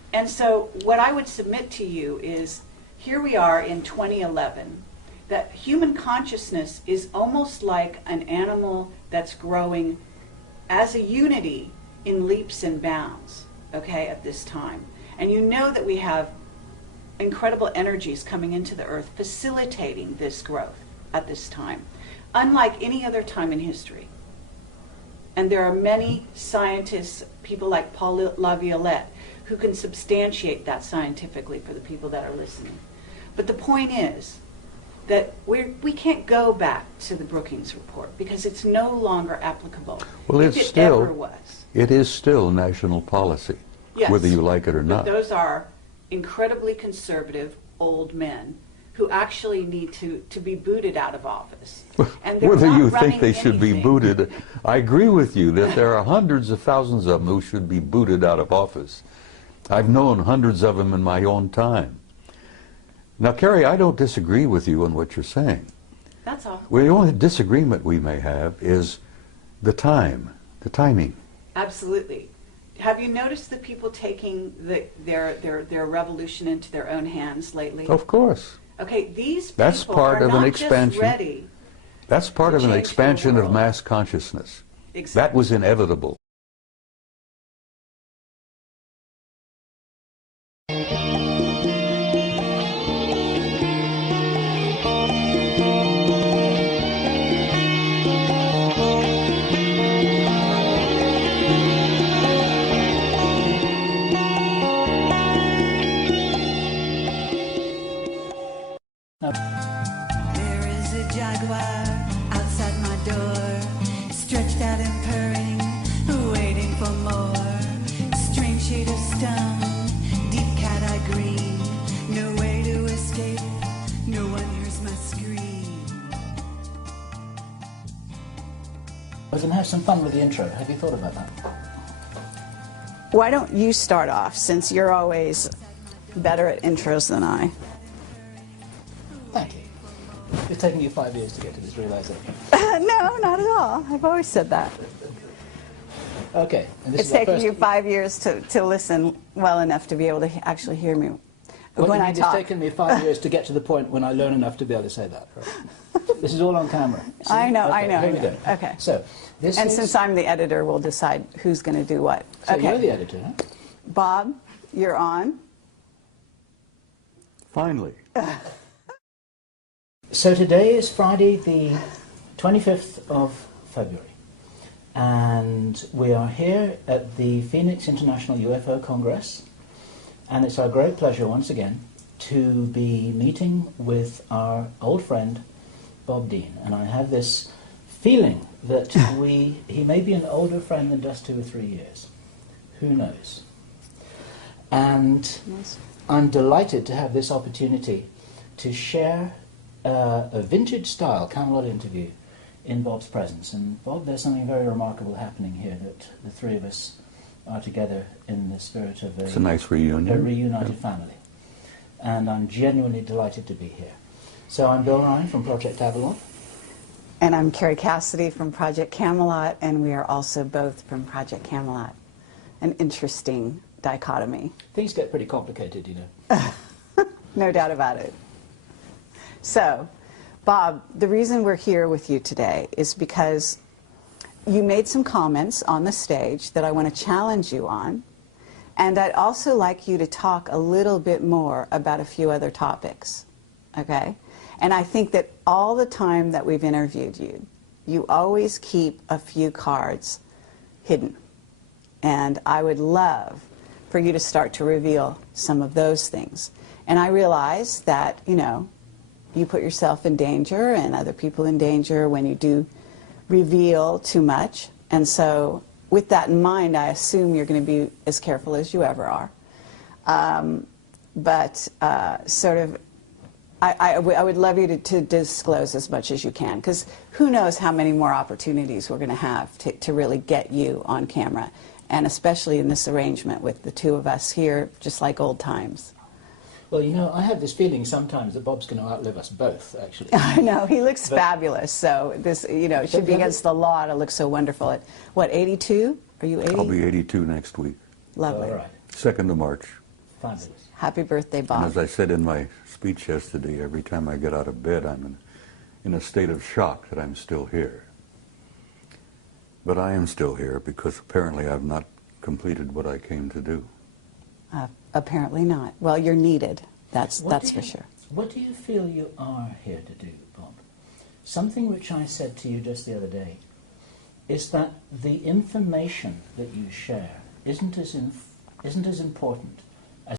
And so what I would submit to you is, here we are in 2011, that human consciousness is almost like an animal that's growing as a unity in leaps and bounds, okay, at this time. And you know that we have incredible energies coming into the earth facilitating this growth at this time, unlike any other time in history. And there are many scientists, people like Paul Laviolette, who can substantiate that scientifically for the people that are listening. But the point is that we can't go back to the Brookings report because it's no longer applicable. Well, if it ever was. It is still national policy, Yes, whether you like it or not. But those are incredibly conservative old men who actually need to be booted out of office. And they're Whether not you think running they should be anything. booted, I agree with you that there are hundreds of thousands of them who should be booted out of office. I've known hundreds of them in my own time. Now, Carrie, I don't disagree with you on what you're saying. That's all. Well, the only disagreement we may have is the timing. Absolutely. Have you noticed the people taking their revolution into their own hands lately? Of course. Okay, these people That's part are of an not expansion. just ready. That's part to of an change the expansion of world. mass consciousness. Exactly. That was inevitable. There is a jaguar outside my door, stretched out and purring, waiting for more. Strange shade of stone, deep cat-eye green, no way to escape, no one hears my scream. I was going to have some fun with the intro. Have you thought about that? Why don't you start off, since you're always better at intros than I? Thank you. It's taken you 5 years to get to this realization. No, not at all. I've always said that. Okay. And this It's is our taken first... you 5 years to listen well enough to be able to actually hear me What when you I mean, talk. It's taken me 5 years to get to the point when I learn enough to be able to say that. Right? This is all on camera. See? I know, Okay, I know. Here I we know. go. Okay. So, this And is... since I'm the editor, we'll decide who's going to do what. So Okay. you're the editor, huh? Bob, you're on. Finally. So today is Friday the 25th of February, and we are here at the Phoenix International UFO Congress, and it's our great pleasure once again to be meeting with our old friend Bob Dien. And I have this feeling that he may be an older friend than just 2 or 3 years. Who knows? And Yes. I'm delighted to have this opportunity to share a vintage-style Camelot interview in Bob's presence. And Bob, there's something very remarkable happening here, that the three of us are together in the spirit of It's a nice reunion. a reunited family. And I'm genuinely delighted to be here. So I'm Bill Ryan from Project Camelot. And I'm Carrie Cassidy from Project Camelot, and we are also both from Project Camelot. An interesting dichotomy. Things get pretty complicated, you know. No doubt about it. So, Bob, the reason we're here with you today is because you made some comments on the stage that I want to challenge you on, and I'd also like you to talk a little bit more about a few other topics, okay? And I think that all the time that we've interviewed you, you always keep a few cards hidden. And I would love for you to start to reveal some of those things. And I realize that, you know, you put yourself in danger and other people in danger when you do reveal too much. And so with that in mind, I assume you're going to be as careful as you ever are. I would love you to disclose as much as you can, because who knows how many more opportunities we're going to have to really get you on camera, and especially in this arrangement with the two of us here, just like old times. Well, you know, I have this feeling sometimes that Bob's going to outlive us both, actually. I know, he looks fabulous, so this, you know, it should be But- against the law to look so wonderful. At, what, 82? Are you 80? I'll be 82 next week, Lovely. All right. 2nd of March. Fabulous. Happy birthday, Bob. And as I said in my speech yesterday, every time I get out of bed, I'm in a state of shock that I'm still here. But I am still here because apparently I've not completed what I came to do. Apparently not. Well, you're needed. That's for sure. What do you feel you are here to do, Bob? Something which I said to you just the other day is that the information that you share isn't as important